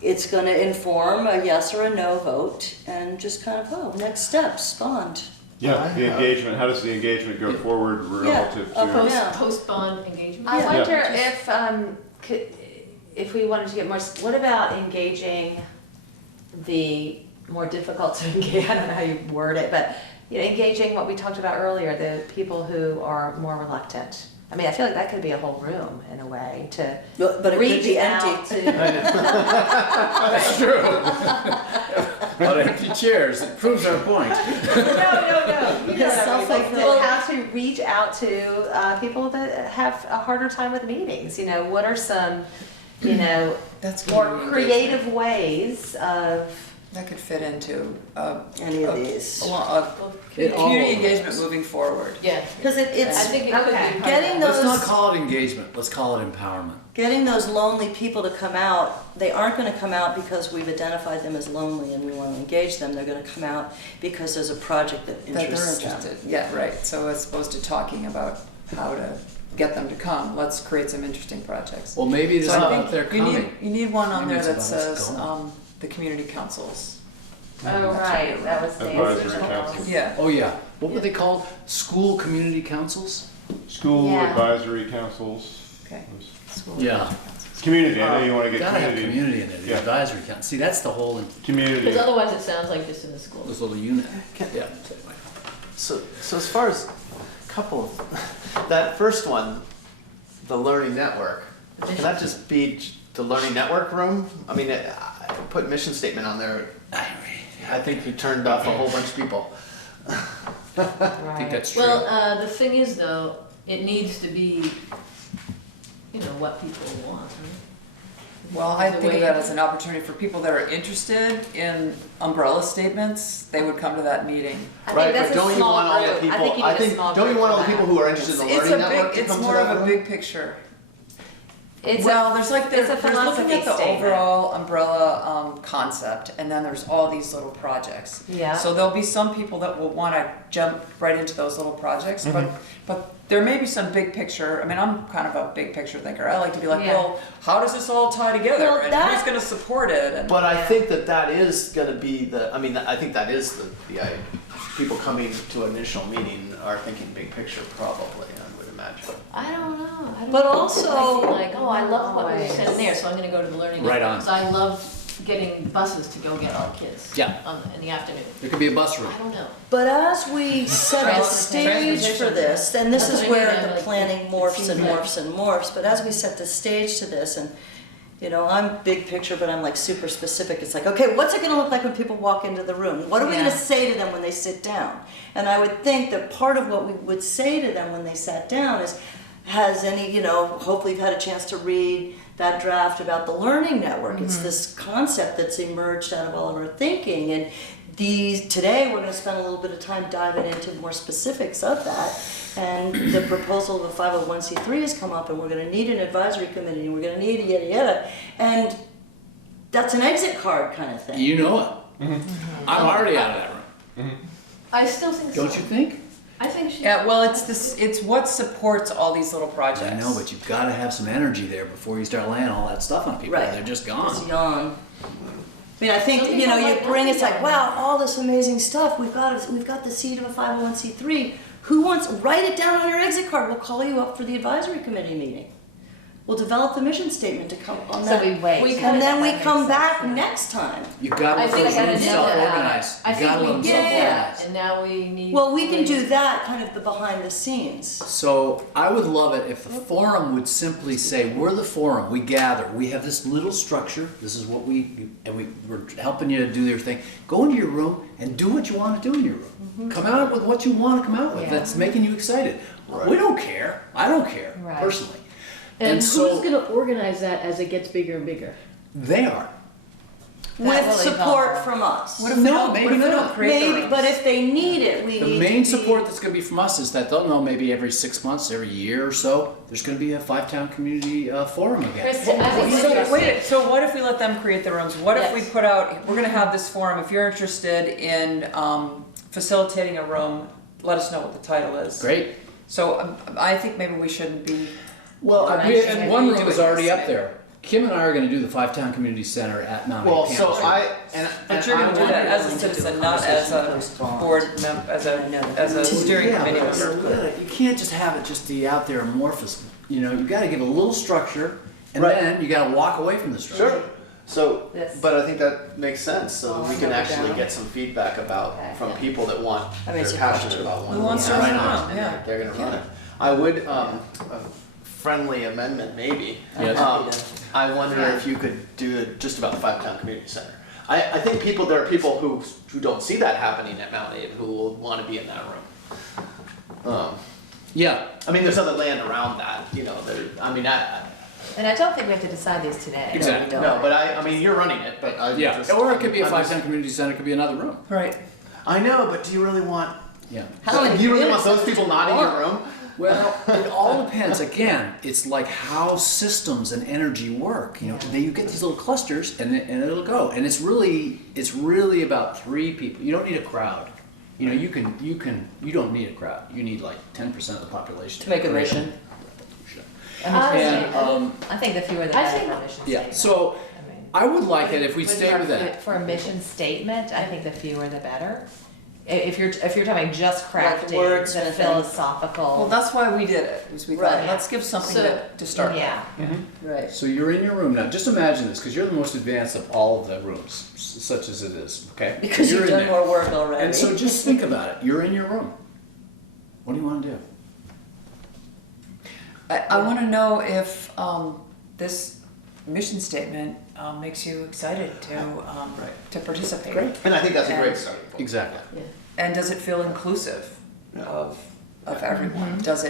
It's gonna inform a yes or a no vote, and just kind of, oh, next steps, bond. Yeah, the engagement, how does the engagement go forward relative Yeah, to? Yeah. Post-bond engagement? I Yeah. wonder if we wanted to get more, what about engaging the more difficult to engage, I don't know how you word it, but you know, engaging what we talked about earlier, the people who are more reluctant. I mean, I feel like that could be a whole room in a way to But it could reach be out empty. to. That's true. A lot of empty chairs, it proves our point. No. You know what I mean, like Self-fulfilling. how to reach out to people that have a harder time with meetings. You know, what are some, you know, That's more community creative engagement. ways of. That could fit into, Any of these. It all community of engagement those. moving forward. Yeah. Because I it's think it could be Okay. part of getting that. Let's not those, call it engagement, let's call it empowerment. getting those lonely people to come out. They aren't gonna come out because we've identified them as lonely and we wanna engage them. They're gonna come out because there's a project that That they're interests them. interested, yeah, right, so as opposed to talking about how to get them to come, let's create some interesting projects. Well, maybe it's So I not think that they're you coming. need, you need one on Maybe there it's that about us says, going. the community councils. Oh, right, that was Advisory Nancy's. council. Yeah, Oh, yeah. What were they called? School community councils? School Yeah. advisory councils. Okay. Yeah. Community, I know you wanna get Gotta have community. community in it, the Yeah. advisory council. See, that's the whole, Community. Because otherwise it sounds like just in the school. this little unit. Yeah. So as far as couple of, that first one, the learning network, can that just be the learning network room? I mean, I put mission statement on there. I think you turned off a whole bunch of people. I think that's true. Well, the thing is though, it needs to be, what people want, right? Well, I The think of way- that as an opportunity for people that are interested in umbrella statements, they would come to that meeting. I Right, think that's but a don't you small want all the group. people, I think you need a small don't you group want all for the people that. who are interested in the It's learning a network big, to come it's to more that of a room? big picture. It's Well, a, there's like, it's a there's looking philosophy at the statement. overall umbrella concept, and then there's all these little projects. Yeah. So there'll be some people that will wanna jump right into those little projects, but there may be some big picture, I mean, I'm kind of a big picture thinker. I like to be like, Yeah. well, how does this all tie together? Well, And that- who's gonna support it? And But I Yeah. think that is gonna be I mean, I think that is people coming to an initial meeting are thinking big picture probably, I would imagine. I don't know. I don't But know. also- I feel like, I love what we Always. said in there, so I'm gonna go to the learning. Right network, on. 'cause I love getting buses to go get our kids. Yeah. In the afternoon. There could be a bus route. I don't know. But as we set the stage for this, and this is That's what I mean, where I'm the like, planning it morphs seems and like- morphs and morphs, but as we set the stage to this, and I'm big picture, but I'm like super specific. It's like, okay, what's it gonna look like when people walk into the room? What are we Yeah. gonna say to them when they sit down? And I would think that part of what we would say to them when they sat down is, has any, hopefully you've had a chance to read that draft about the learning network. It's this concept that's emerged out of all of our thinking. And today we're gonna spend a little bit of time diving into more specifics of that. And the proposal of a 501c3 has come up, and we're gonna need an advisory committee, and we're gonna need yada yada. And that's an exit card kind of thing. You know it. I'm already out of that room. I still think so. Don't you think? I think she. yeah, well, it's what supports all these little projects. I know, but you've gotta have some energy there before you start laying all that stuff on people. Right. They're just It's gone. yawn. I mean, I think, Some people you like bring, it's nothing like, yawn. wow, all this amazing stuff, we've got the seed of a 501c3. Who wants, write it down on your exit card, we'll call you up for the advisory committee meeting. We'll develop the mission statement to come on So that. we wait. And then we That come makes back sense, yeah. next time. You gotta I let think those I gotta rooms know self-organize. I You think gotta let we them did self-organize. that, and now we need. Well, we can do that, kind of the behind the scenes. So I would love it if the forum would simply say, we're the forum, we gather, we have this little structure, this is what we're helping you to do your thing. Go into your room and do what you want to do in your room. Come out with what you want to come out with, Yeah. that's making you excited. Right. We don't care, I don't care, Right. personally. And who's so gonna organize that as it gets bigger and bigger? they are. With will support evolve. from us. What if we No, don't, maybe what if we not. don't create the Maybe, rooms? but if they need it, we The need main to be. support that's gonna be from us is that they'll know maybe every 6 months, every year or so, there's gonna be a 5-town community forum again. Kristen, I think it's So interesting. wait, so what if we let them create the rooms? What if we Yes. put out, we're gonna have this forum, if you're interested in facilitating a room, let us know what the title is. Great. So I think maybe we shouldn't be, Well, Should one we room do is it already this up way? there. Kim and I are gonna do the 5-town community center at Mount Well, Campus. so but you're gonna do that as a citizen, not as a board member, as a steering Yeah, committee but member. you can't just have it just be out there amorphous. You gotta give a little structure, and Right. then you gotta walk away from the structure. Sure. So, This. but I think that makes sense, so that we can I'll note it actually down. get some feedback about, Okay. from people that want, I mean, it's they're a passionate question. about one. Who wants to thing. run Right it? on. And Yeah. they're gonna run it. I would, a friendly amendment maybe. Yes. I wonder if you could do just about the 5-town community center. I think there are people who don't see that happening at Mount Abe who will wanna be in that room. Yeah, I mean, there's other land around that, And I don't think we have to decide these today. Exactly. no, but I mean, you're running it, but I yeah. just. Or it could be a I'm just- 5-town community center, it could be another room. Right. I know, but do you really want, Yeah. How many do you really want units those people not in your room? Well, it all depends. Again, it's like how systems and energy work. You get these little clusters, and it'll go. And it's really about 3 people. You don't need a crowd. You don't need a crowd. You need like 10% of the population To make a create mission. And I think the fewer the I better think- for a mission yeah. statement. So I mean, I would like it if we for- stay with that. For a mission statement, I think the fewer the better. If you're talking just Like crafting, wordsmithing. the philosophical. Well, that's why we did it, was we thought, Right. let's give something So- to start with. Yeah. Right. So you're in your room now. Just imagine this, because you're the most advanced of all of the rooms, such as it is. Okay. Because You're you've in done there. more work already. And so just think about it. You're in your room. What do you want to do? I want to know if this mission statement makes you excited to participate. Great. And I think that's a great starting point. Exactly. Yeah. And does it feel inclusive Yeah. of everyone? Does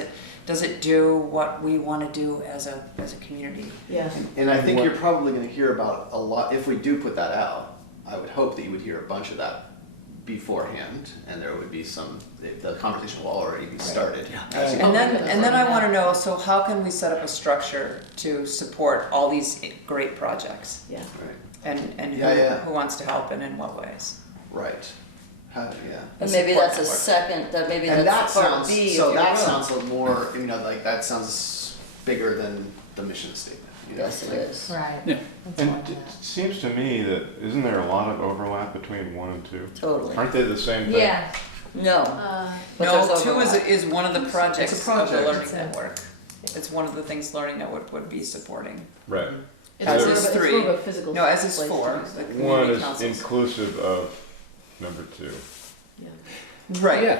it do what we want to do as a community? Yeah. And I think you're probably gonna hear about a lot, if we do put that out, I would hope that you would hear a bunch of that beforehand, and there would be the conversation will already be started. as you And get that then I far. want to know, so how can we set up a structure to support all these great projects? Yeah. Right, And Yeah. who wants to help and in what ways? right, yeah. And maybe Support that's a network. second, that maybe And that that's part sounds, B of so your that room. sounds a little more, like that sounds bigger than the mission statement. Yes, it is. Right. Yeah. That's And what it I- seems to me that, isn't there a lot of overlap between 1 and 2? Totally. Aren't they the same thing? Yeah. No. But No, there's 2 overlap. is one of the projects It's a of the project. Learning Network. It's one of the things Learning Network would be supporting. Right. It's As more is of a- it's 3. more of a physical No, as is place to 4, use the it. One community is councils. inclusive of number 2. Yeah. Right, Yeah.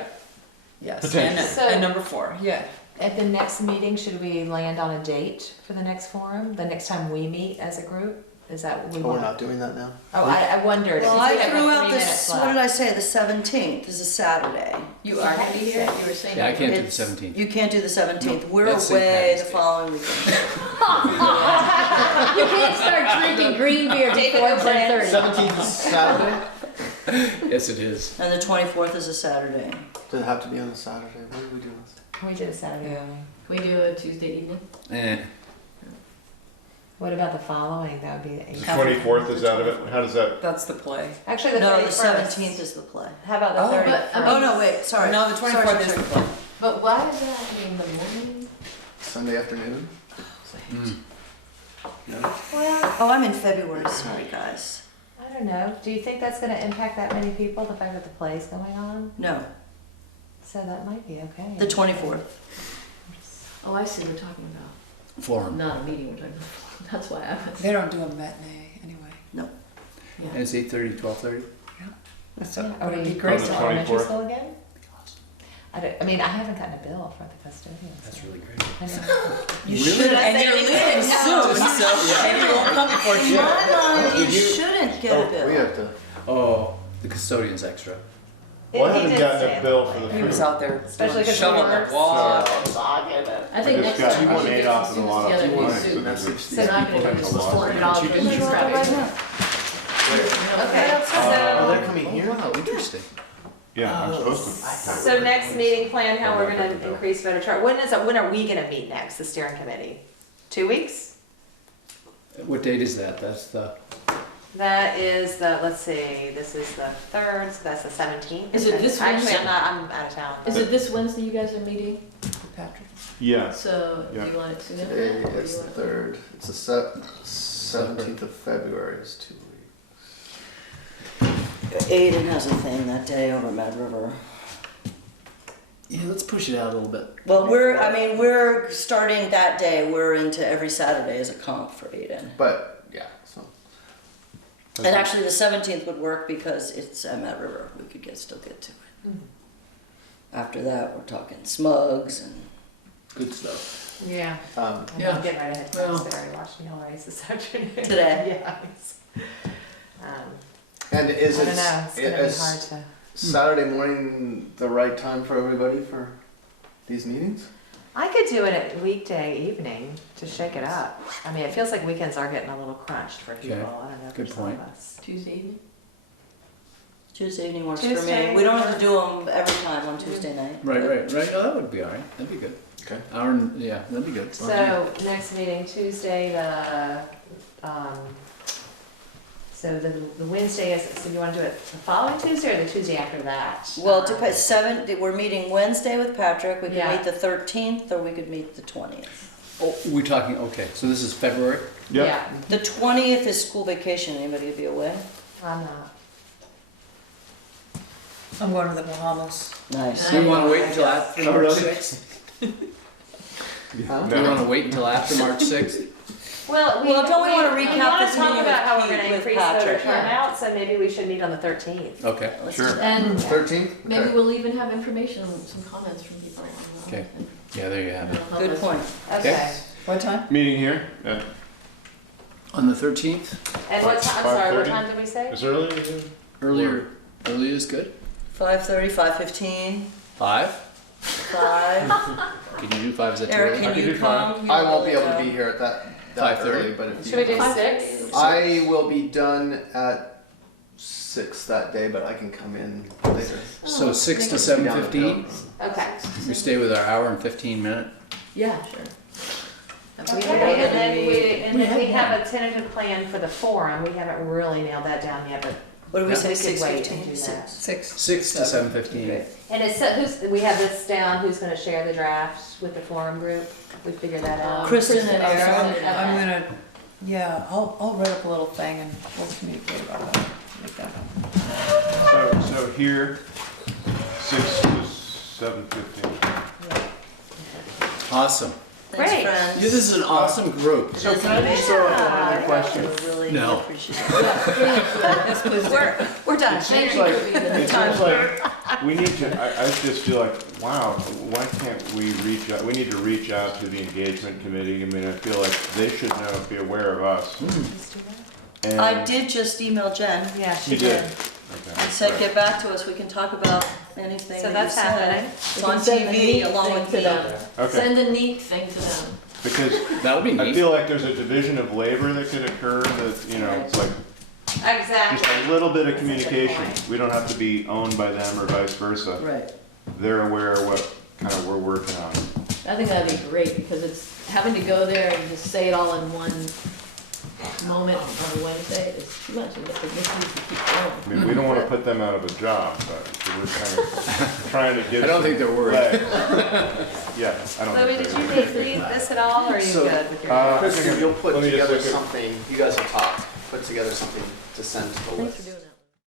yes, Potentially. and number 4, yeah. At the next meeting, should we land on a date for the next forum? The next time we meet as a group? Is that what we Oh, we're want? not doing that now? Oh, I wondered. Well, since we I have threw like out 3 this, minutes what did left. I say, the 17th is a Saturday. You are gonna be here? You were saying. Yeah, I can't do the It's- 17th. You can't do the 17th. We're that's St. away Patty's the Day. following weekend. You can't start drinking green beer before 10:30. 17th is Saturday? Yes, it is. And the 24th is a Saturday. Does it have to be on a Saturday? What did we do last? Can we do a Saturday Yeah. morning? Can we do a Tuesday evening? Eh. What about the following? That would be the 8th. 24th is out of it? How does that, That's the play. Actually, the No, 31st. the 17th is the play. How about the Oh, 31st? but, Oh, no, wait, sorry. No, the 24th Sorry, is sorry, the play. But why does that mean the morning? Sunday afternoon? No? Well, Oh, I'm in February, sorry, guys. I don't know. Do you think that's going to impact that many people, the fact that the play's going on? No, So that might be okay. the 24th. Oh, I see what we're talking about. Forum. Not a meeting, we're talking about. That's why I was. They don't do a matinee anyway. And it's 8:30, 12:30? So Are it would we be great On to the elementary 24th. school again? I mean, I haven't gotten a bill for the custodians. That's really great. I know. You Really? shouldn't. And you're leaving soon, so maybe it won't come before In June. my mind, you Did you- shouldn't get a We bill. have to. Oh, the custodian's extra. well, I He haven't did gotten say a it. bill for the He was food. out there Especially doing 'cause he shoveling works. the wall. I think I next just got time we should 1.8 get off some of a lot students of together in food. suit. That's It's not gonna be Potential loss. $400 for Chicken each strap. rabbit. Okay, Oh, so, they're coming here? Wow, interesting. Yeah, I'm supposed to. so next meeting plan, how we're gonna increase voter turnout. When are we gonna meet next, the steering committee? 2 weeks? What date is that? That's the, That is the, let's see, this is the 3rd, so that's the 17th. Is it this Actually, Wednesday? I'm out of town. Is it this Wednesday you guys are meeting? Patrick. Yeah, So, do Yeah. you want it sooner? Today Or do is you the want- 3rd. It's the 17th of February is 2 weeks. Aiden has a thing that day over Mad River. yeah, let's push it out a little bit. Well, we're starting that day, we're into every Saturday as a comp for Aiden. But, yeah, so. And actually, the 17th would work because it's at Mad River, we could still get to it. After that, we're talking smugs and, Good stuff. Yeah. Um, Yeah. I'm getting right ahead. Well. Well, I watched Neil Rice this afternoon. Today? Yes. and is I it, don't know, it's gonna be is hard to. Saturday morning the right time for everybody for these meetings? I could do it at weekday evening to shake it up. I mean, it feels like weekends are getting a little crunched for people. Okay, I don't know good for some of point. us. Tuesday evening? Tuesday evening works for Tuesday me. We don't have or- to do them every time on Tuesday night. Right, but- right. Oh, that would be all right. That'd be good. Okay. Hour, and- yeah, that'd be good. So next meeting, Tuesday, so the Wednesday is, so you wanna do it the following Tuesday or the Tuesday after that? Well, we're meeting Wednesday with Patrick, we could Yeah. meet the 13th, or we could meet the 20th. Oh, we're talking, okay, so this is February? Yep. Yeah, The 20th is school vacation, anybody be away? I'm not. I'm going to the Bahamas. Nice. Do we want to wait until after Oh, March really? 6th? Do we want to wait until after March 6th? Well, Well, don't we wanna recap wanna this talk meeting about how we're with gonna increase Patrick? voter turnout, so maybe we should meet on the 13th. Okay, Let's Sure. do that. And 13th? maybe we'll even have information, some comments from people. Okay. yeah, there you have it. Good point. Okay. What time? Meeting here? On the 13th, And what time, I'm sorry, what 5:30? time did we say? Is early? early is good. 5:30, 5:15, 5? 5. Can you do 5? Is that too Eric, early? I can can you do five. come? I won't be able to be here at that 5:30? early, but if Should we you, do 6? I will be done at 6 that day, but I can come in later. So 6 to maybe- 7:15? Okay. We stay with our hour and 15 minute? Yeah, sure. Okay, and then we have a tentative plan for the forum, we haven't really nailed that down yet, but What do we Yeah. say, We could wait and 6:15? do that. 6. 6 to 7:15. And it's, we have this down, who's gonna share the drafts with the forum group, we figured that out. Kristen and Eric. I'm gonna, yeah, I'll write up a little thing and we'll communicate about that. Make that happen. So here, 6 to 7:15. Awesome. Thanks, Great. friends. Yeah, this is an awesome group. So can I just throw out one other question? We're really No. appreciative. Yes, please do. We're done. It seems like we need to, I just feel like, wow, why can't we reach out, we need to reach out to the engagement committee. I mean, I feel like they should know, be aware of us. And I did just email Jen. Yeah, You did? I said, get back to us, we can talk about anything So that you that's said. happening. It's on TV along with to me. them. Okay, Send a neat thing to them. because That would be I neat. feel like there's a division of labor that could occur that, you know, it's like Exactly. just a little bit of That's a good communication. point. We don't have to be owned by them or vice versa. Right. They're aware of what kind of we're working on. I think that'd be great, because it's, having to go there and just say it all in one moment on a Wednesday is too much. It just needs to keep going. I mean, we don't want to put them out of a job, but we're kind of trying to get. I don't think they're worried. Yeah, I don't Louis, think did they're. you read this at all, or are you So, good with your? I Kristen, think you'll put let me just together look at- something, you guys have talked, put together something to send to the Thanks list. for doing that.